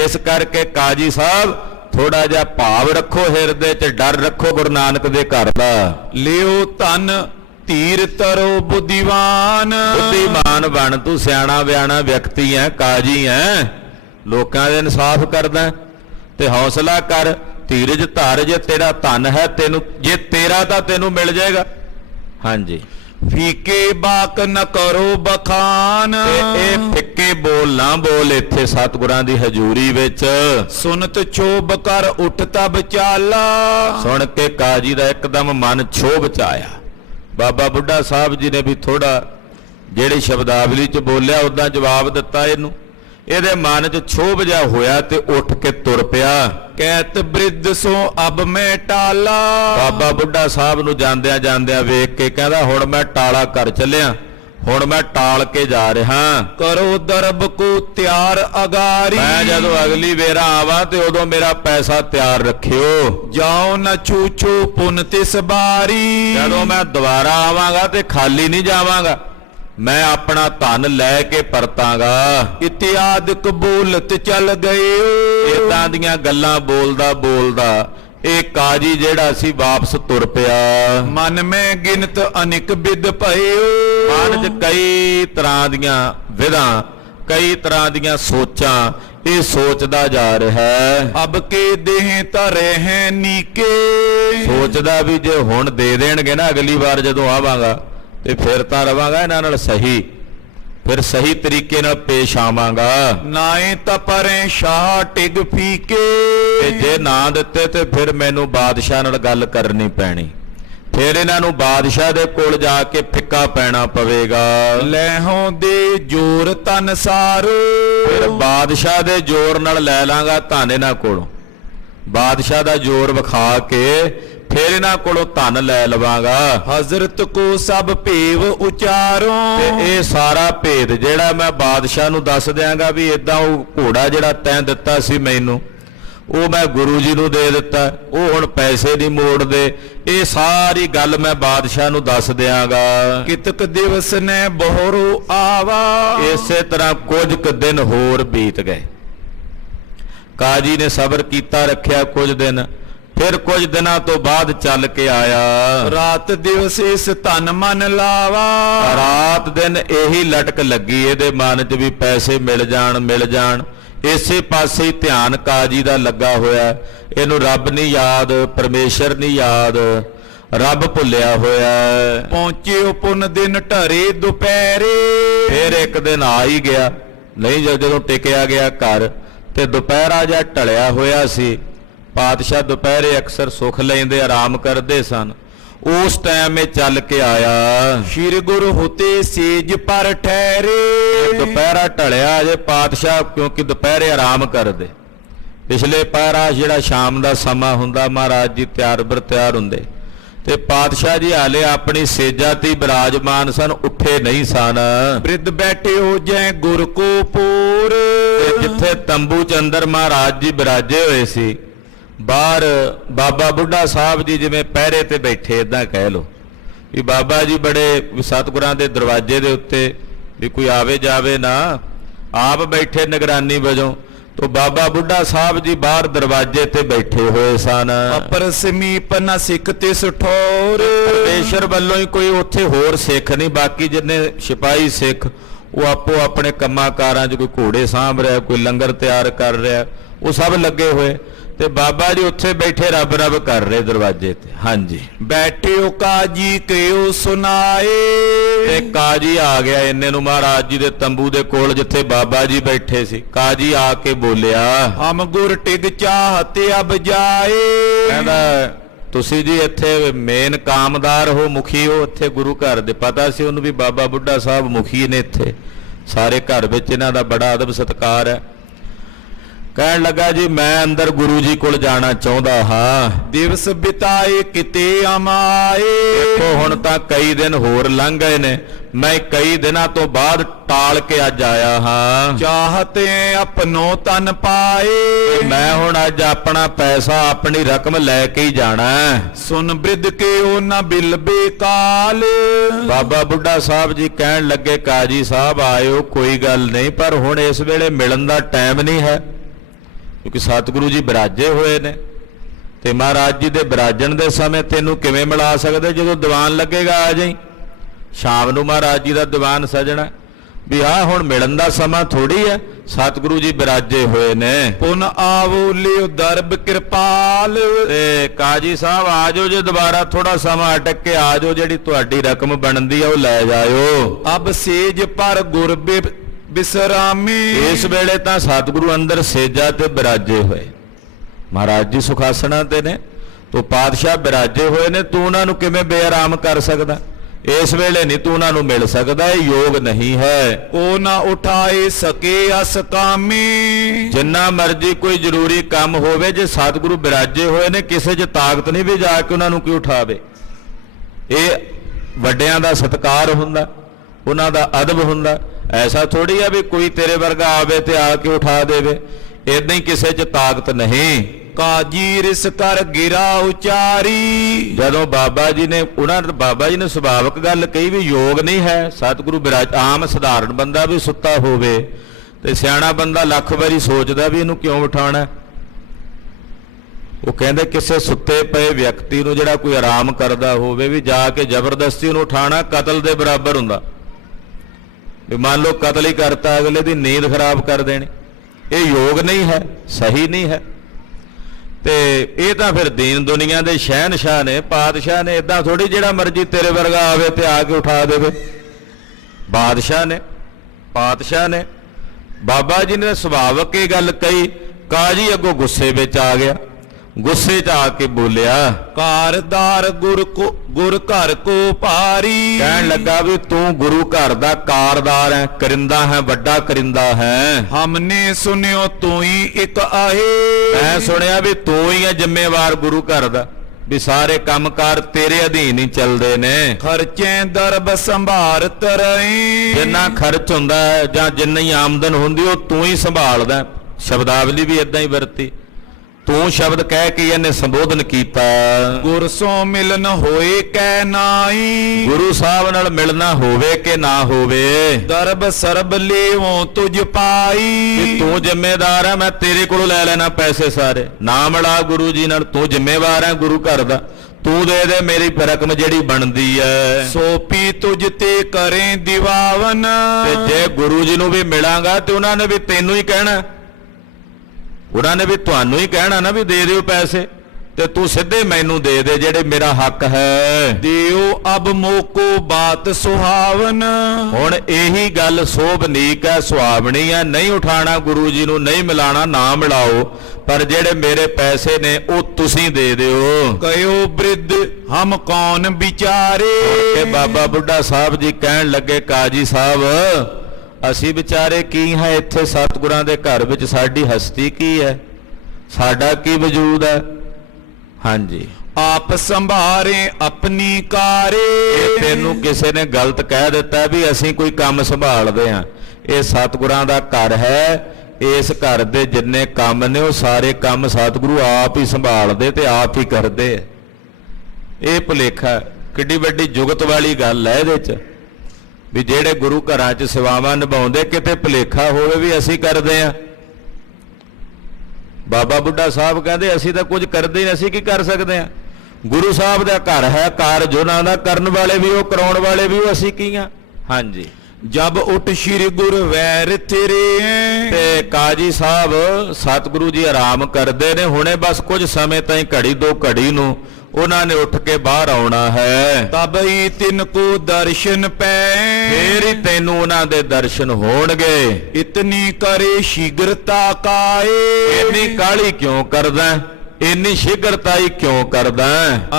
ਇਸ ਕਰਕੇ ਕਾਜੀ ਸਾਹਿਬ ਥੋੜਾ ਜਿਹਾ ਭਾਵ ਰੱਖੋ, ਹਿਰਦੇ 'ਚ ਡਰ ਰੱਖੋ ਗੁਰੂ ਨਾਨਕ ਦੇ ਘਰ ਦਾ। ਲਿਓ ਧਨ ਧੀਰ ਤਰੋ ਬੁੱਧੀਵਾਨ, ਬੁੱਧੀਮਾਨ ਬਣ, ਤੂੰ ਸਿਆਣਾ ਵਿਆਣਾ ਵਿਅਕਤੀ ਹੈ, ਕਾਜੀ ਹੈ, ਲੋਕਾਂ ਦੇ ਇਨਸਾਫ ਕਰਦਾ ਤੇ ਹੌਸਲਾ ਕਰ, ਧੀਰਜ ਧਾਰ। ਜੇ ਤੇਰਾ ਧਨ ਹੈ ਤੈਨੂੰ, ਜੇ ਤੇਰਾ ਤਾਂ ਤੈਨੂੰ ਮਿਲ ਜਾਏਗਾ। ਹਾਂਜੀ, ਫੀਕੇ ਬਾਕ ਨ ਕਰੋ ਬਖਾਨ, ਤੇ ਇਹ ਫਿੱਕੇ ਬੋਲ ਨਾ ਬੋਲ ਇੱਥੇ ਸਤਿਗੁਰਾਂ ਦੀ ਹਜ਼ੂਰੀ ਵਿੱਚ। ਸੁਨਤ ਛੋਭ ਕਰ ਉੱਠ ਤਬ ਚਾਲਾ, ਸੁਣ ਕੇ ਕਾਜੀ ਦਾ ਇੱਕਦਮ ਮਨ ਛੋਭ ਚ ਆਇਆ। ਬਾਬਾ ਬੁੱਢਾ ਸਾਹਿਬ ਜੀ ਨੇ ਵੀ ਥੋੜਾ ਜਿਹੜੀ ਸ਼ਬਦਾਵਲੀ ਚ ਬੋਲਿਆ ਉਦਾਂ ਜਵਾਬ ਦਿੱਤਾ ਇਹਨੂੰ। ਇਹਦੇ ਮਨ 'ਚ ਛੋਭ ਜਿਹਾ ਹੋਇਆ ਤੇ ਉੱਠ ਕੇ ਤੁਰ ਪਿਆ। ਕਹਿਤ ਬ੍ਰਿਧ ਸੋ ਅਬ ਮੈਂ ਟਾਲਾ, ਬਾਬਾ ਬੁੱਢਾ ਸਾਹਿਬ ਨੂੰ ਜਾਂਦਿਆਂ ਜਾਂਦਿਆਂ ਵੇਖ ਕੇ ਕਹਿੰਦਾ ਹੁਣ ਮੈਂ ਟਾਲਾ ਕਰ ਚੱਲਿਆ, ਹੁਣ ਮੈਂ ਟਾਲ ਕੇ ਜਾ ਰਿਹਾ। ਕਰੋ ਦਰਬ ਕੋ ਤਿਆਰ ਅਗਾਰੀ, ਮੈਂ ਜਦੋਂ ਅਗਲੀ ਵੇਰਾ ਆਵਾਂ ਤੇ ਉਦੋਂ ਮੇਰਾ ਪੈਸਾ ਤਿਆਰ ਰੱਖਿਓ। ਜਾਓ ਨ ਛੂਛੂ ਪੁਨ ਤਿਸ ਬਾਰੀ, ਜਦੋਂ ਮੈਂ ਦੁਬਾਰਾ ਆਵਾਂਗਾ ਤੇ ਖਾਲੀ ਨਹੀਂ ਜਾਵਾਂਗਾ, ਮੈਂ ਆਪਣਾ ਧਨ ਲੈ ਕੇ ਪਰਤਾਂਗਾ। ਇਤਿਆਦਿਕ ਬੋਲਤ ਚੱਲ ਗਏ, ਇਦਾਂ ਦੀਆਂ ਗੱਲਾਂ ਬੋਲਦਾ ਬੋਲਦਾ ਇਹ ਕਾਜੀ ਜਿਹੜਾ ਸੀ ਵਾਪਸ ਤੁਰ ਪਿਆ। ਮਨ ਮੈਂ ਗਿਣਤ ਅਨਿਕ ਵਿਦ ਭਇਓ, ਮਨ 'ਚ ਕਈ ਤਰ੍ਹਾਂ ਦੀਆਂ ਵਿਧਾਂ, ਕਈ ਤਰ੍ਹਾਂ ਦੀਆਂ ਸੋਚਾਂ ਇਹ ਸੋਚਦਾ ਜਾ ਰਿਹਾ ਹੈ। ਅਬ ਕੇ ਦੇਹ ਧਰੇ ਹੈ ਨੀਕੇ, ਸੋਚਦਾ ਵੀ ਜੇ ਹੁਣ ਦੇ ਦੇਣਗੇ ਨਾ ਅਗਲੀ ਵਾਰ ਜਦੋਂ ਆਵਾਂਗਾ ਤੇ ਫਿਰ ਤਾਂ ਰਵਾਂਗਾ ਇਹਨਾਂ ਨਾਲ ਸਹੀ, ਫਿਰ ਸਹੀ ਤਰੀਕੇ ਨਾਲ ਪੇਸ਼ ਆਵਾਂਗਾ। ਨਾਏ ਤਾਂ ਪਰੇ ਸ਼ਾਹ ਟਿਗ ਫੀਕੇ, ਤੇ ਜੇ ਨਾ ਦਿੱਤੇ ਤੇ ਫਿਰ ਮੈਨੂੰ ਬਾਦਸ਼ਾਹ ਨਾਲ ਗੱਲ ਕਰਨੀ ਪੈਣੀ, ਫਿਰ ਇਹਨਾਂ ਨੂੰ ਬਾਦਸ਼ਾਹ ਦੇ ਕੋਲ ਜਾ ਕੇ ਫਿੱਕਾ ਪੈਣਾ ਪਵੇਗਾ। ਲੈਹੋਂ ਦੇ ਜੋਰ ਤਨ ਸਾਰ, ਫਿਰ ਬਾਦਸ਼ਾਹ ਦੇ ਜ਼ੋਰ ਨਾਲ ਲੈ ਲਾਂਗਾ ਧਨ ਇਹਨਾਂ ਕੋਲੋਂ, ਬਾਦਸ਼ਾਹ ਦਾ ਜ਼ੋਰ ਵਿਖਾ ਕੇ ਫਿਰ ਇਹਨਾਂ ਕੋਲੋਂ ਧਨ ਲੈ ਲਵਾਂਗਾ। ਹਜ਼ਰਤ ਕੋ ਸਭ ਭੇਵ ਉਚਾਰੋ, ਤੇ ਇਹ ਸਾਰਾ ਭੇਦ ਜਿਹੜਾ ਮੈਂ ਬਾਦਸ਼ਾਹ ਨੂੰ ਦੱਸ ਦਿਆਂਗਾ ਵੀ ਇਦਾਂ ਉਹ ਘੋੜਾ ਜਿਹੜਾ ਤੈਂ ਦਿੱਤਾ ਸੀ ਮੈਨੂੰ ਉਹ ਮੈਂ ਗੁਰੂ ਜੀ ਨੂੰ ਦੇ ਦਿੱਤਾ, ਉਹ ਹੁਣ ਪੈਸੇ ਨਹੀਂ ਮੋੜਦੇ। ਇਹ ਸਾਰੀ ਗੱਲ ਮੈਂ ਬਾਦਸ਼ਾਹ ਨੂੰ ਦੱਸ ਦਿਆਂਗਾ। ਕਿਤਕ ਦਿਵਸ ਨੇ ਬਹੁਰੂ ਆਵਾ। ਇਸੇ ਤਰ੍ਹਾਂ ਕੁਝ ਕੁ ਦਿਨ ਹੋਰ ਬੀਤ ਗਏ। ਕਾਜੀ ਨੇ ਸਬਰ ਕੀਤਾ, ਰੱਖਿਆ ਕੁਝ ਦਿਨ। ਫਿਰ ਕੁਝ ਦਿਨਾਂ ਤੋਂ ਬਾਅਦ ਚੱਲ ਕੇ ਆਇਆ। ਰਾਤ ਦਿਵਸ ਇਸ ਧਨ ਮਨ ਲਾਵਾ। ਰਾਤ ਦਿਨ ਇਹੀ ਲਟਕ ਲੱਗੀ ਇਹਦੇ ਮਨ 'ਚ ਵੀ ਪੈਸੇ ਮਿਲ ਜਾਣ। ਇਸੇ ਪਾਸੇ ਹੀ ਧਿਆਨ ਕਾਜੀ ਦਾ ਲੱਗਾ ਹੋਇਆ। ਇਹਨੂੰ ਰੱਬ ਨਹੀਂ ਯਾਦ, ਪਰਮੇਸ਼ਰ ਨਹੀਂ ਯਾਦ, ਰੱਬ ਭੁੱਲਿਆ ਹੋਇਆ। ਪਹੁੰਚਿਓ ਪੁਨ ਦਿਨ ਢਰੇ ਦੁਪਹਿਰੇ। ਫਿਰ ਇੱਕ ਦਿਨ ਆ ਹੀ ਗਿਆ। ਨਹੀਂ ਜਦੋਂ ਟਿਕਿਆ ਗਿਆ ਘਰ ਤੇ ਦੁਪਹਿਰਾ ਜਿਹਾ ਢਲਿਆ ਹੋਇਆ ਸੀ। ਪਾਤਸ਼ਾਹ ਦੁਪਹਿਰੇ ਅਕਸਰ ਸੁੱਖ ਲੈਂਦੇ, ਆਰਾਮ ਕਰਦੇ ਸਨ। ਉਸ ਟਾਈਮ ਇਹ ਚੱਲ ਕੇ ਆਇਆ। ਸ਼੍ਰੀ ਗੁਰੂ ਹੋਤੇ ਸੇਜ ਪਰ ਠਹਿਰੇ। ਦੁਪਹਿਰਾ ਢਲਿਆ ਜੇ ਪਾਤਸ਼ਾਹ, ਕਿਉਂਕਿ ਦੁਪਹਿਰੇ ਆਰਾਮ ਕਰਦੇ। ਪਿਛਲੇ ਪਹਿਰਾ ਜਿਹੜਾ ਸ਼ਾਮ ਦਾ ਸਮਾਂ ਹੁੰਦਾ, ਮਹਾਰਾਜ ਜੀ ਤਿਆਰ ਹੁੰਦੇ ਤੇ ਪਾਤਸ਼ਾਹ ਜੀ ਹਾਲੇ ਆਪਣੀ ਸੇਜਾ ਤੇ ਬਿਰਾਜਮਾਨ ਸਨ, ਉੱਠੇ ਨਹੀਂ ਸਨ। ਬ੍ਰਿਧ ਬੈਠੇ ਹੋ ਜੈ ਗੁਰ ਕੋ ਪੂਰ। ਜਿੱਥੇ ਤੰਬੂ ਚ ਅੰਦਰ ਮਹਾਰਾਜ ਜੀ ਬਿਰਾਜੇ ਹੋਏ ਸੀ, ਬਾਹਰ ਬਾਬਾ ਬੁੱਢਾ ਸਾਹਿਬ ਜੀ ਜਿਵੇਂ ਪਹਿਰੇ ਤੇ ਬੈਠੇ, ਇਦਾਂ ਕਹਿ ਲੋ ਵੀ ਬਾਬਾ ਜੀ ਬੜੇ ਸਤਿਗੁਰਾਂ ਦੇ ਦਰਵਾਜ਼ੇ ਦੇ ਉੱਤੇ ਵੀ ਕੋਈ ਆਵੇ ਜਾਵੇ ਨਾ, ਆਪ ਬੈਠੇ ਨਿਗਰਾਨੀ ਵਜੋਂ। ਤੋ ਬਾਬਾ ਬੁੱਢਾ ਸਾਹਿਬ ਜੀ ਬਾਹਰ ਦਰਵਾਜ਼ੇ ਤੇ ਬੈਠੇ ਹੋਏ ਸਨ। ਅਪਰ ਸਮੀਪ ਨ ਸਿੱਖ ਤਿਸ ਠੋਰ। ਪਰਮੇਸ਼ਰ ਵੱਲੋਂ ਹੀ ਕੋਈ ਉੱਥੇ ਹੋਰ ਸਿੱਖ ਨਹੀਂ, ਬਾਕੀ ਜਿੰਨੇ ਸਿਪਾਹੀ ਸਿੱਖ ਉਹ ਆਪੋ ਆਪਣੇ ਕੰਮਾਂ ਕਾਰਾਂ 'ਚ ਕੋਈ ਘੋੜੇ ਸਾਂਭ ਰਿਹਾ, ਕੋਈ ਲੰਗਰ ਤਿਆਰ ਕਰ ਰਿਹਾ, ਉਹ ਸਭ ਲੱਗੇ ਹੋਏ ਤੇ ਬਾਬਾ ਜੀ ਉੱਥੇ ਬੈਠੇ ਰੱਬ ਕਰ ਰਹੇ ਦਰਵਾਜ਼ੇ ਤੇ। ਹਾਂਜੀ, ਬੈਠਿਓ ਕਾਜੀ ਕਿਉ ਸੁਨਾਏ। ਤੇ ਕਾਜੀ ਆ ਗਿਆ ਇੰਨੇ ਨੂੰ ਮਹਾਰਾਜ ਜੀ ਦੇ ਤੰਬੂ ਦੇ ਕੋਲ ਜਿੱਥੇ ਬਾਬਾ ਜੀ ਬੈਠੇ ਸੀ। ਕਾਜੀ ਆ ਕੇ ਬੋਲਿਆ, ਹਮ ਗੁਰ ਟਿਗ ਚਾਹਤ ਅਬ ਜਾਏ। ਕਹਿੰਦਾ ਤੁਸੀਂ ਜੀ ਇੱਥੇ ਮੇਨ ਕਾਮਦਾਰ ਹੋ, ਮੁਖੀ ਹੋ ਇੱਥੇ ਗੁਰੂ ਘਰ ਦੇ। ਪਤਾ ਸੀ ਉਹਨੂੰ ਵੀ ਬਾਬਾ ਬੁੱਢਾ ਸਾਹਿਬ ਮੁਖੀ ਨੇ ਇੱਥੇ, ਸਾਰੇ ਘਰ ਵਿੱਚ ਇਹਨਾਂ ਦਾ ਬੜਾ ਅਦਬ ਸਤਿਕਾਰ ਹੈ। ਕਹਿਣ ਲੱਗਾ ਜੀ ਮੈਂ ਅੰਦਰ ਗੁਰੂ ਜੀ ਕੋਲ ਜਾਣਾ ਚਾਹੁੰਦਾ ਹਾਂ। ਦਿਵਸ ਬਿਤਾਏ ਕਿਤੇ ਅਮਾਏ। ਦੇਖੋ ਹੁਣ ਤਾਂ ਕਈ ਦਿਨ ਹੋਰ ਲੰਘ ਗਏ ਨੇ, ਮੈਂ ਕਈ ਦਿਨਾਂ ਤੋਂ ਬਾਅਦ ਟਾਲ ਕੇ ਅੱਜ ਆਇਆ ਹਾਂ। ਚਾਹਤੇ ਆਪਣੋ ਤਨ ਪਾਏ। ਮੈਂ ਹੁਣ ਅੱਜ ਆਪਣਾ ਪੈਸਾ, ਆਪਣੀ ਰਕਮ ਲੈ ਕੇ ਹੀ ਜਾਣਾ। ਸੁਨ ਬ੍ਰਿਧ ਕੇ ਉਹ ਨਾ ਬਿਲ ਬੇਕਾਲ। ਬਾਬਾ ਬੁੱਢਾ ਸਾਹਿਬ ਜੀ ਕਹਿਣ ਲੱਗੇ ਕਾਜੀ ਸਾਹਿਬ ਆਇਓ, ਕੋਈ ਗੱਲ ਨਹੀਂ, ਪਰ ਹੁਣ ਇਸ ਵੇਲੇ ਮਿਲਣ ਦਾ ਟਾਈਮ ਨਹੀਂ ਹੈ, ਕਿਉਂਕਿ ਸਤਿਗੁਰੂ ਜੀ ਬਿਰਾਜੇ ਹੋਏ ਨੇ ਤੇ ਮਹਾਰਾਜ ਜੀ ਦੇ ਬਿਰਾਜਣ ਦੇ ਸਮੇਂ ਤੈਨੂੰ ਕਿਵੇਂ ਮਿਲਾ ਸਕਦੇ? ਜਦੋਂ ਦੀਵਾਨ ਲੱਗੇਗਾ ਆ ਜਾਈ। ਸ਼ਾਮ ਨੂੰ ਮਹਾਰਾਜ ਜੀ ਦਾ ਦੀਵਾਨ ਸਜਣਾ ਵੀ ਆਹ ਹੁਣ ਮਿਲਣ ਦਾ ਸਮਾਂ ਥੋੜੀ ਹੈ, ਸਤਿਗੁਰੂ ਜੀ ਬਿਰਾਜੇ ਹੋਏ ਨੇ। ਪੁਨ ਆਵੋ ਲਿਓ ਦਰਬ ਕਿਰਪਾਲ। ਤੇ ਕਾਜੀ ਸਾਹਿਬ ਆ ਜਾਓ, ਜੇ ਦੁਬਾਰਾ ਥੋੜਾ ਸਮਾਂ ਅਟਕ ਕੇ ਆ ਜਾਓ, ਜਿਹੜੀ ਤੁਹਾਡੀ ਰਕਮ ਬਣਦੀ ਆ ਉਹ ਲੈ ਜਾਇਓ। ਅਬ ਸੇਜ ਪਰ ਗੁਰ ਬਿਸਰਾਮੀ। ਇਸ ਵੇਲੇ ਤਾਂ ਸਤਿਗੁਰੂ ਅੰਦਰ ਸੇਜਾ ਤੇ ਬਿਰਾਜੇ ਹੋਏ, ਮਹਾਰਾਜ ਜੀ ਸੁਖਾਸਣਾ ਤੇ ਨੇ, ਤੋ ਪਾਤਸ਼ਾਹ ਬਿਰਾਜੇ ਹੋਏ ਨੇ, ਤੂੰ ਉਹਨਾਂ ਨੂੰ ਕਿਵੇਂ ਬੇਆਰਾਮ ਕਰ ਸਕਦਾ? ਇਸ ਵੇਲੇ ਨਹੀਂ ਤੂੰ ਉਹਨਾਂ ਨੂੰ ਮਿਲ ਸਕਦਾ, ਇਹ ਯੋਗ ਨਹੀਂ ਹੈ। ਉਹ ਨਾ ਉਠਾਏ ਸਕੇ ਅਸ ਕਾਮੀ। ਜਿੰਨਾ ਮਰਜੀ ਕੋਈ ਜ਼ਰੂਰੀ ਕੰਮ ਹੋਵੇ, ਜੇ ਸਤਿਗੁਰੂ ਬਿਰਾਜੇ ਹੋਏ ਨੇ, ਕਿਸੇ 'ਚ ਤਾਕਤ ਨਹੀਂ ਵੀ ਜਾ ਕੇ ਉਹਨਾਂ ਨੂੰ ਕੋਈ ਉਠਾਵੇ। ਇਹ ਵੱਡਿਆਂ ਦਾ ਸਤਿਕਾਰ ਹੁੰਦਾ, ਉਹਨਾਂ ਦਾ ਅਦਬ ਹੁੰਦਾ। ਐਸਾ ਥੋੜੀ ਆ ਵੀ ਕੋਈ ਤੇਰੇ ਵਰਗਾ ਆਵੇ ਤੇ ਆ ਕੇ ਉਠਾ ਦੇਵੇ, ਏਦਾਂ ਹੀ ਕਿਸੇ 'ਚ ਤਾਕਤ ਨਹੀਂ। ਕਾਜੀ ਰਿਸ ਕਰ ਗਿਰਾ ਉਚਾਰੀ। ਜਦੋਂ ਬਾਬਾ ਜੀ ਨੇ ਬਾਬਾ ਜੀ ਨੇ ਸੁਭਾਵਿਕ ਗੱਲ ਕਹੀ ਵੀ ਯੋਗ ਨਹੀਂ ਹੈ ਸਤਿਗੁਰੂ ਬਿਰਾਜ। ਆਮ ਸਧਾਰਨ ਬੰਦਾ ਵੀ ਸੁੱਤਾ ਹੋਵੇ ਤੇ ਸਿਆਣਾ ਬੰਦਾ ਲੱਖ ਵਾਰੀ ਸੋਚਦਾ ਵੀ ਇਹਨੂੰ ਕਿਉਂ ਉਠਾਉਣਾ। ਉਹ ਕਹਿੰਦੇ ਕਿਸੇ ਸੁੱਤੇ ਪਏ ਵਿਅਕਤੀ ਨੂੰ ਜਿਹੜਾ ਕੋਈ ਆਰਾਮ ਕਰਦਾ ਹੋਵੇ ਵੀ ਜਾ ਕੇ ਜ਼ਬਰਦਸਤੀ ਉਹਨੂੰ ਉਠਾਉਣਾ ਕਤਲ ਦੇ ਬਰਾਬਰ ਹੁੰਦਾ। ਵੀ ਮੰਨ ਲਓ ਕਤਲ ਹੀ ਕਰਤਾ, ਅਗਲੇ ਦੀ ਨੀਂਦ ਖਰਾਬ ਕਰ ਦੇਣੀ, ਇਹ ਯੋਗ ਨਹੀਂ ਹੈ, ਸਹੀ ਨਹੀਂ ਹੈ। ਤੇ ਇਹ ਤਾਂ ਫਿਰ ਦੀਨ ਦੁਨੀਆ ਦੇ ਸ਼ਹਿਨਸ਼ਾਹ ਨੇ, ਪਾਤਸ਼ਾਹ ਨੇ, ਇਦਾਂ ਥੋੜੀ ਜਿਹੜਾ ਮਰਜੀ ਤੇਰੇ ਵਰਗਾ ਆਵੇ ਤੇ ਆ ਕੇ ਉਠਾ ਦੇਵੇ। ਬਾਦਸ਼ਾਹ ਨੇ, ਪਾਤਸ਼ਾਹ ਨੇ। ਬਾਬਾ ਜੀ ਨੇ ਸੁਭਾਵਕ ਇਹ ਗੱਲ ਕਹੀ, ਕਾਜੀ ਅੱਗੋਂ ਗੁੱਸੇ ਵਿੱਚ ਆ ਗਿਆ, ਗੁੱਸੇ 'ਚ ਆ ਕੇ ਬੋਲਿਆ, ਕਾਰਦਾਰ ਗੁਰ ਘਰ ਕੋ ਭਾਰੀ। ਕਹਿਣ ਲੱਗਾ ਵੀ ਤੂੰ ਗੁਰੂ ਘਰ ਦਾ ਕਾਰਦਾਰ ਹੈ, ਕਰਿੰਦਾ ਹੈ, ਵੱਡਾ ਕਰਿੰਦਾ ਹੈ। ਹਮਨੇ ਸੁਨਿਓ ਤੂੰ ਹੀ ਇੱਕ ਆਹੇ। ਮੈਂ ਸੁਣਿਆ ਵੀ ਤੂੰ ਹੀ ਹੈ ਜ਼ਿੰਮੇਵਾਰ ਗੁਰੂ ਘਰ ਦਾ, ਵੀ ਸਾਰੇ ਕੰਮਕਾਰ ਤੇਰੇ ਅਧੀਨ ਹੀ ਚੱਲਦੇ ਨੇ। ਖਰਚੇ ਦਰਬ ਸੰਭਾਰਤ ਰਹੀ। ਜਿੰਨਾ ਖਰਚ ਹੁੰਦਾ ਜਾਂ ਜਿੰਨੀ ਆਮਦਨ ਹੁੰਦੀ ਉਹ ਤੂੰ ਹੀ ਸੰਭਾਲਦਾ। ਸ਼ਬਦਾਵਲੀ ਵੀ ਇਦਾਂ ਹੀ ਵਰਤੀ ਤੂੰ ਸ਼ਬਦ ਕਹਿ ਕੇ ਇਹਨੇ ਸੰਬੋਧਨ ਕੀਤਾ। ਗੁਰ ਸੋ ਮਿਲਨ ਹੋਏ ਕੈ ਨਾਈ, ਗੁਰੂ ਸਾਹਿਬ ਨਾਲ ਮਿਲਣਾ ਹੋਵੇ ਕਿ ਨਾ ਹੋਵੇ, ਦਰਬ ਸਰਬ ਲੇਵੋਂ ਤੁਝ ਪਾਈ। ਕਿ ਤੂੰ ਜ਼ਿੰਮੇਦਾਰ ਹੈ, ਮੈਂ ਤੇਰੇ ਕੋਲੋਂ ਲੈ ਲੈਣਾ ਪੈਸੇ ਸਾਰੇ, ਨਾ ਮਿਲਾ ਗੁਰੂ ਜੀ ਨਾਲ, ਤੂੰ ਜ਼ਿੰਮੇਵਾਰ ਹੈ ਗੁਰੂ ਘਰ ਦਾ, ਤੂੰ ਦੇ ਦੇ ਮੇਰੀ ਰਕਮ ਜਿਹੜੀ ਬਣਦੀ ਹੈ। ਸੋ ਪੀ ਤੁਝ ਤੇ ਕਰੇ ਦਿਵਾਵਨ, ਤੇ ਜੇ ਗੁਰੂ ਜੀ ਨੂੰ ਵੀ ਮਿਲਾਂਗਾ ਤੇ ਉਹਨਾਂ ਨੇ ਵੀ ਤੈਨੂੰ ਹੀ ਕਹਿਣਾ, ਉਹਨਾਂ ਨੇ ਵੀ ਤੁਹਾਨੂੰ ਹੀ ਕਹਿਣਾ ਨਾ ਵੀ ਦੇ ਦਿਓ ਪੈਸੇ, ਤੇ ਤੂੰ ਸਿੱਧੇ ਮੈਨੂੰ ਦੇ ਦੇ ਜਿਹੜੇ ਮੇਰਾ ਹੱਕ ਹੈ। ਦਿਓ ਅਬ ਮੋਕੋ ਬਾਤ ਸੁਹਾਵਨ, ਹੁਣ ਇਹੀ ਗੱਲ ਸੋਭਨੀਕ ਹੈ, ਸੁਹਾਵਣੀ ਹੈ, ਨਹੀਂ ਉਠਾਣਾ ਗੁਰੂ ਜੀ ਨੂੰ, ਨਹੀਂ ਮਿਲਾਣਾ, ਨਾ ਮਿਲਾਓ, ਪਰ ਜਿਹੜੇ ਮੇਰੇ ਪੈਸੇ ਨੇ ਉਹ ਤੁਸੀਂ ਦੇ ਦਿਓ। ਕਹਿਓ ਬ੍ਰਿਧ ਹਮ ਕੌਣ ਵਿਚਾਰੇ, ਕਿ ਬਾਬਾ ਬੁੱਢਾ ਸਾਹਿਬ ਜੀ ਕਹਿਣ ਲੱਗੇ, ਕਾਜੀ ਸਾਹਿਬ ਅਸੀਂ ਵਿਚਾਰੇ ਕੀ ਹੈ ਇੱਥੇ ਸਤਿਗੁਰਾਂ ਦੇ ਘਰ ਵਿੱਚ, ਸਾਡੀ ਹਸਤੀ ਕੀ ਹੈ, ਸਾਡਾ ਕੀ ਵਜੂਦ ਹੈ। ਹਾਂਜੀ, ਆਪ ਸੰਭਾਰੇ ਆਪਣੀ ਕਾਰੇ। ਤੈਨੂੰ ਕਿਸੇ ਨੇ ਗਲਤ ਕਹਿ ਦਿੱਤਾ ਵੀ ਅਸੀਂ ਕੋਈ ਕੰਮ ਸੰਭਾਲਦੇ ਹਾਂ, ਇਹ ਸਤਿਗੁਰਾਂ ਦਾ ਘਰ ਹੈ, ਇਸ ਘਰ ਦੇ ਜਿੰਨੇ ਕੰਮ ਨੇ ਉਹ ਸਾਰੇ ਕੰਮ ਸਤਿਗੁਰੂ ਆਪ ਹੀ ਸੰਭਾਲਦੇ ਤੇ ਆਪ ਹੀ ਕਰਦੇ। ਇਹ ਭੁਲੇਖਾ, ਕਿੱਡੀ ਵੱਡੀ ਜੁਗਤ ਵਾਲੀ ਗੱਲ ਹੈ ਇਹਦੇ 'ਚ, ਵੀ ਜਿਹੜੇ ਗੁਰੂ ਘਰਾਂ 'ਚ ਸੇਵਾਵਾਂ ਨਿਭਾਉਂਦੇ ਕਿਤੇ ਭੁਲੇਖਾ ਹੋਵੇ ਵੀ ਅਸੀਂ ਕਰਦੇ ਹਾਂ। ਬਾਬਾ ਬੁੱਢਾ ਸਾਹਿਬ ਕਹਿੰਦੇ ਅਸੀਂ ਤਾਂ ਕੁਝ ਕਰਦੇ ਹੀ ਨਹੀਂ, ਅਸੀਂ ਕੀ ਕਰ ਸਕਦੇ ਹਾਂ। ਗੁਰੂ ਸਾਹਿਬ ਦਾ ਘਰ ਹੈ, ਕਾਰਜ ਉਹਨਾਂ ਦਾ, ਕਰਨ ਵਾਲੇ ਵੀ ਉਹ, ਕਰਾਉਣ ਵਾਲੇ ਵੀ ਉਹ, ਅਸੀਂ ਕੀ ਹਾਂ। ਹਾਂਜੀ, ਜਬ ਉਠ ਸ਼੍ਰੀ ਗੁਰ ਵੈਰ ਤੇਰੇ, ਤੇ ਕਾਜੀ ਸਾਹਿਬ ਸਤਿਗੁਰੂ ਜੀ ਆਰਾਮ ਕਰਦੇ ਨੇ, ਹੁਣੇ ਬਸ ਕੁਝ ਸਮੇਂ ਤਾਈਂ, ਘੜੀ ਦੋ ਘੜੀ ਨੂੰ ਉਹਨਾਂ ਨੇ ਉੱਠ ਕੇ ਬਾਹਰ ਆਉਣਾ ਹੈ। ਤਬ ਹੀ ਤਿਨ ਕੋ ਦਰਸ਼ਨ ਪੈ, ਫੇਰ ਹੀ ਤੈਨੂੰ ਉਹਨਾਂ ਦੇ ਦਰਸ਼ਨ ਹੋਣਗੇ। ਇਤਨੀ ਕਰੇ ਸ਼ੀਘਰਤਾ ਕਾਏ, ਇੰਨੀ ਕਾਹਲੀ ਕਿਉਂ ਕਰਦਾ, ਇੰਨੀ ਸ਼ੀਘਰਤਾਈ ਕਿਉਂ ਕਰਦਾ।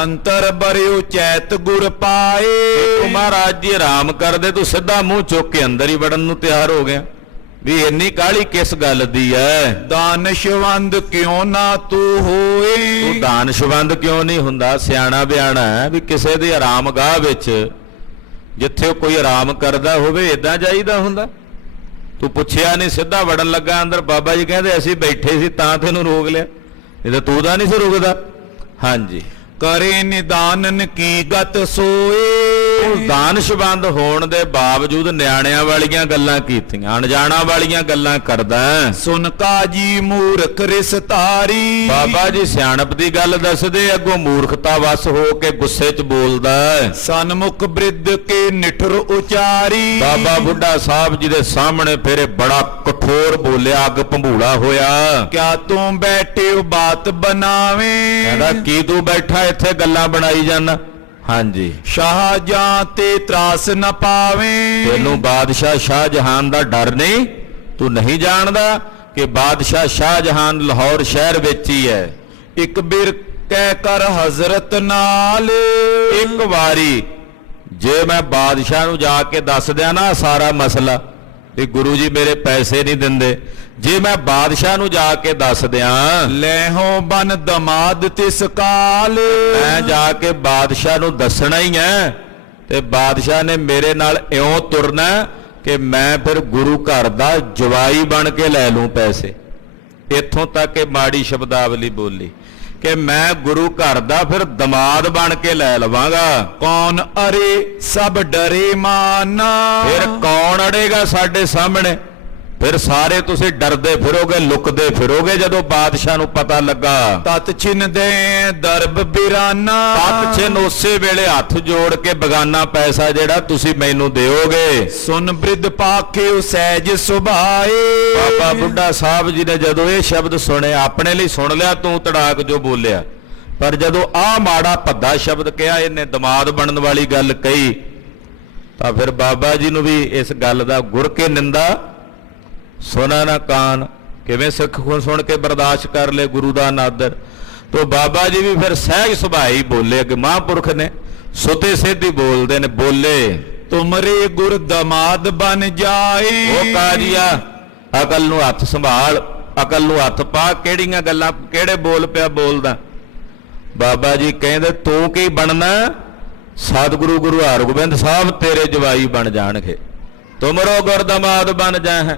ਅੰਤਰ ਬਰਿਓ ਚੈਤ ਗੁਰ ਪਾਏ, ਤੂੰ ਮਹਾਰਾਜ ਜੀ ਆਰਾਮ ਕਰਦੇ, ਤੂੰ ਸਿੱਧਾ ਮੂੰਹ ਚੁੱਕ ਕੇ ਅੰਦਰ ਹੀ ਵੜਨ ਨੂੰ ਤਿਆਰ ਹੋ ਗਿਆ, ਵੀ ਇੰਨੀ ਕਾਹਲੀ ਕਿਸ ਗੱਲ ਦੀ ਹੈ। ਦਾਨਸ਼ਵੰਦ ਕਿਉਂ ਨਾ ਤੂੰ ਹੋਏ, ਤੂੰ ਦਾਨਸ਼ਵੰਦ ਕਿਉਂ ਨਹੀਂ ਹੁੰਦਾ। ਸਿਆਣਾ ਬਿਆਣਾ ਹੈ ਵੀ ਕਿਸੇ ਦੇ ਆਰਾਮਗਾਹ ਵਿੱਚ ਜਿੱਥੇ ਉਹ ਕੋਈ ਆਰਾਮ ਕਰਦਾ ਹੋਵੇ ਇਦਾਂ ਜਾਈਦਾ ਹੁੰਦਾ। ਤੂੰ ਪੁੱਛਿਆ ਨਹੀਂ, ਸਿੱਧਾ ਵੜਨ ਲੱਗਾ ਅੰਦਰ। ਬਾਬਾ ਜੀ ਕਹਿੰਦੇ ਅਸੀਂ ਬੈਠੇ ਸੀ ਤਾਂ ਤੈਨੂੰ ਰੋਕ ਲਿਆ, ਇਹ ਤਾਂ ਤੂੰ ਤਾਂ ਨਹੀਂ ਸੀ ਰੁਕਦਾ। ਹਾਂਜੀ, ਕਰੇ ਨਿਦਾਨਨ ਕੀ ਗਤ ਸੋਏ, ਦਾਨਸ਼ਵੰਦ ਹੋਣ ਦੇ ਬਾਵਜੂਦ ਨਿਆਣਿਆਂ ਵਾਲੀਆਂ ਗੱਲਾਂ ਕੀਤੀਆਂ, ਅਣਜਾਣਾ ਵਾਲੀਆਂ ਗੱਲਾਂ ਕਰਦਾ। ਸੁਨ ਕਾਜੀ ਮੂਰਖ ਰਿਸ ਤਾਰੀ, ਬਾਬਾ ਜੀ ਸਿਆਣਪ ਦੀ ਗੱਲ ਦੱਸਦੇ, ਅੱਗੋਂ ਮੂਰਖਤਾ ਵਸ ਹੋ ਕੇ ਗੁੱਸੇ 'ਚ ਬੋਲਦਾ। ਸਨਮੁਖ ਬ੍ਰਿਧ ਕੇ ਨਿਠਰ ਉਚਾਰੀ, ਬਾਬਾ ਬੁੱਢਾ ਸਾਹਿਬ ਜੀ ਦੇ ਸਾਹਮਣੇ ਫੇਰੇ ਬੜਾ ਕਠੋਰ ਬੋਲਿਆ, ਅੱਗ ਭੰਬੂੜਾ ਹੋਇਆ। ਕਿਆ ਤੂੰ ਬੈਠੇ ਹੋ ਬਾਤ ਬਣਾਵੇਂ, ਕਹਿੰਦਾ ਕੀ ਤੂੰ ਬੈਠਾ ਇੱਥੇ ਗੱਲਾਂ ਬਣਾਈ ਜਾਂਦਾ। ਹਾਂਜੀ, ਸ਼ਾਹਜਹਾਂ ਤੇ ਤਰਾਸ ਨ ਪਾਵੇਂ, ਤੈਨੂੰ ਬਾਦਸ਼ਾਹ ਸ਼ਾਹਜਹਾਨ ਦਾ ਡਰ ਨਹੀਂ, ਤੂੰ ਨਹੀਂ ਜਾਣਦਾ ਕਿ ਬਾਦਸ਼ਾਹ ਸ਼ਾਹਜਹਾਨ ਲਾਹੌਰ ਸ਼ਹਿਰ ਵਿੱਚ ਹੀ ਹੈ। ਇੱਕ ਬਿਰ ਕਹਿ ਕਰ ਹਜ਼ਰਤ ਨਾਲ, ਇੱਕ ਵਾਰੀ ਜੇ ਮੈਂ ਬਾਦਸ਼ਾਹ ਨੂੰ ਜਾ ਕੇ ਦੱਸ ਦਿਆਂ ਨਾ ਸਾਰਾ ਮਸਲਾ ਵੀ ਗੁਰੂ ਜੀ ਮੇਰੇ ਪੈਸੇ ਨਹੀਂ ਦਿੰਦੇ, ਜੇ ਮੈਂ ਬਾਦਸ਼ਾਹ ਨੂੰ ਜਾ ਕੇ ਦੱਸ ਦਿਆਂ, ਲੈਹੋਂ ਬਨ ਦਮਾਦ ਤਿਸ ਕਾਲ, ਮੈਂ ਜਾ ਕੇ ਬਾਦਸ਼ਾਹ ਨੂੰ ਦੱਸਣਾ ਹੀ ਹੈ, ਤੇ ਬਾਦਸ਼ਾਹ ਨੇ ਮੇਰੇ ਨਾਲ ਇਉਂ ਤੁਰਨਾ ਕਿ ਮੈਂ ਫਿਰ ਗੁਰੂ ਘਰ ਦਾ ਜਵਾਈ ਬਣ ਕੇ ਲੈ ਲੂੰ ਪੈਸੇ। ਇੱਥੋਂ ਤੱਕ ਕਿ ਮਾੜੀ ਸ਼ਬਦਾਵਲੀ ਬੋਲੀ ਕਿ ਮੈਂ ਗੁਰੂ ਘਰ ਦਾ ਫਿਰ ਦਮਾਦ ਬਣ ਕੇ ਲੈ ਲਵਾਂਗਾ। ਕੌਣ ਅਰੇ ਸਭ ਡਰੇ ਮਾਨਾ, ਫਿਰ ਕੌਣ ਅੜੇਗਾ ਸਾਡੇ ਸਾਹਮਣੇ, ਫਿਰ ਸਾਰੇ ਤੁਸੀਂ ਡਰਦੇ ਫਿਰੋਗੇ, ਲੁਕਦੇ ਫਿਰੋਗੇ ਜਦੋਂ ਬਾਦਸ਼ਾਹ ਨੂੰ ਪਤਾ ਲੱਗਾ। ਤਤ ਛਿਨ ਦੇ ਦਰਬ ਬਿਰਾਨਾ, ਤਤ ਛਿਨ ਉਸੇ ਵੇਲੇ ਹੱਥ ਜੋੜ ਕੇ ਬਗਾਨਾ ਪੈਸਾ ਜਿਹੜਾ ਤੁਸੀਂ ਮੈਨੂੰ ਦਿਓਗੇ। ਸੁਨ ਬ੍ਰਿਧ ਪਾਖਿਓ ਸਹਿਜ ਸੁਭਾਏ, ਬਾਬਾ ਬੁੱਢਾ ਸਾਹਿਬ ਜੀ ਨੇ ਜਦੋਂ ਇਹ ਸ਼ਬਦ ਸੁਣੇ, ਆਪਣੇ ਲਈ ਸੁਣ ਲਿਆ ਤੂੰ ਤੜਾਕ ਜੋ ਬੋਲਿਆ, ਪਰ ਜਦੋਂ ਆਹ ਮਾੜਾ ਭੱਦਾ ਸ਼ਬਦ ਕਿਹਾ, ਇਹਨੇ ਦਮਾਦ ਬਣਨ ਵਾਲੀ ਗੱਲ ਕਹੀ, ਤਾਂ ਫਿਰ ਬਾਬਾ ਜੀ ਨੂੰ ਵੀ ਇਸ ਗੱਲ ਦਾ ਗੁਰ ਕੇ ਨਿੰਦਾ ਸੁਣਾ ਨਾ ਕਾਨ, ਕਿਵੇਂ ਸਿੱਖ ਸੁਣ ਕੇ ਬਰਦਾਸ਼ਤ ਕਰ ਲੈ ਗੁਰੂ ਦਾ ਨਾਦਰ। ਤੋ ਬਾਬਾ ਜੀ ਵੀ ਫਿਰ ਸਹਿਜ ਸੁਭਾਈ ਬੋਲੇ, ਕਿ ਮਹਾਂਪੁਰਖ ਨੇ ਸੁਤੇ ਸਿੱਧੀ ਬੋਲਦੇ ਨੇ, ਬੋਲੇ ਤੁਮਰੇ ਗੁਰ ਦਮਾਦ ਬਨ ਜਾਏ। ਉਹ ਕਾਜੀਆ ਅਕਲ ਨੂੰ ਹੱਥ ਸੰਭਾਲ, ਅਕਲ ਨੂੰ ਹੱਥ ਪਾ, ਕਿਹੜੀਆਂ ਗੱਲਾਂ ਕਿਹੜੇ ਬੋਲ ਪਿਆ ਬੋਲਦਾ। ਬਾਬਾ ਜੀ ਕਹਿੰਦੇ ਤੂੰ ਕੀ ਬਣਨਾ, ਸਤਿਗੁਰੂ ਗੁਰੂ ਹਰਗੋਬਿੰਦ ਸਾਹਿਬ ਤੇਰੇ ਜਵਾਈ ਬਣ ਜਾਣਗੇ, ਤੁਮਰੋ ਗੁਰ ਦਮਾਦ ਬਨ ਜਾਏ।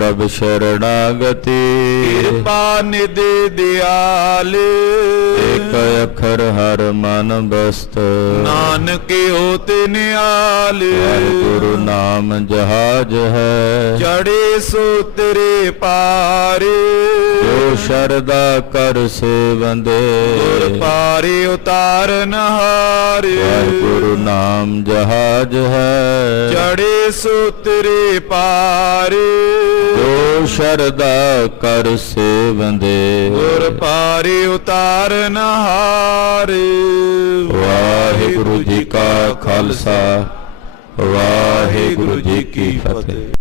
ਪ੍ਰਭ ਸ਼ਰਣਾਗਤੀ ਕਿਰਪਾ ਨਿਧ ਦਿਆਲ ਏਕ ਅੱਖਰ ਹਰ ਮਨ ਬਸਤ ਨਾਨਕ ਹੋਤ ਨਿਆਲ ਗੁਰੂ ਨਾਮ ਜਹਾਜ ਹੈ ਚੜੇ ਸੋਤਰੇ ਪਾਰ ਜੋ ਸ਼ਰਦਾ ਕਰ ਸੇਵੰਦੇ ਗੁਰ ਪਾਰੇ ਉਤਾਰਨ ਹਾਰ ਗੁਰੂ ਨਾਮ ਜਹਾਜ ਹੈ ਚੜੇ ਸੋਤਰੇ ਪਾਰ ਜੋ ਸ਼ਰਦਾ ਕਰ ਸੇਵੰਦੇ ਗੁਰ ਪਾਰੇ ਉਤਾਰਨ ਹਾਰ ਵਾਹਿਗੁਰੂ ਜੀ ਕਾ ਖਾਲਸਾ ਵਾਹਿਗੁਰੂ ਜੀ ਕੀ ਫਤਿਹ।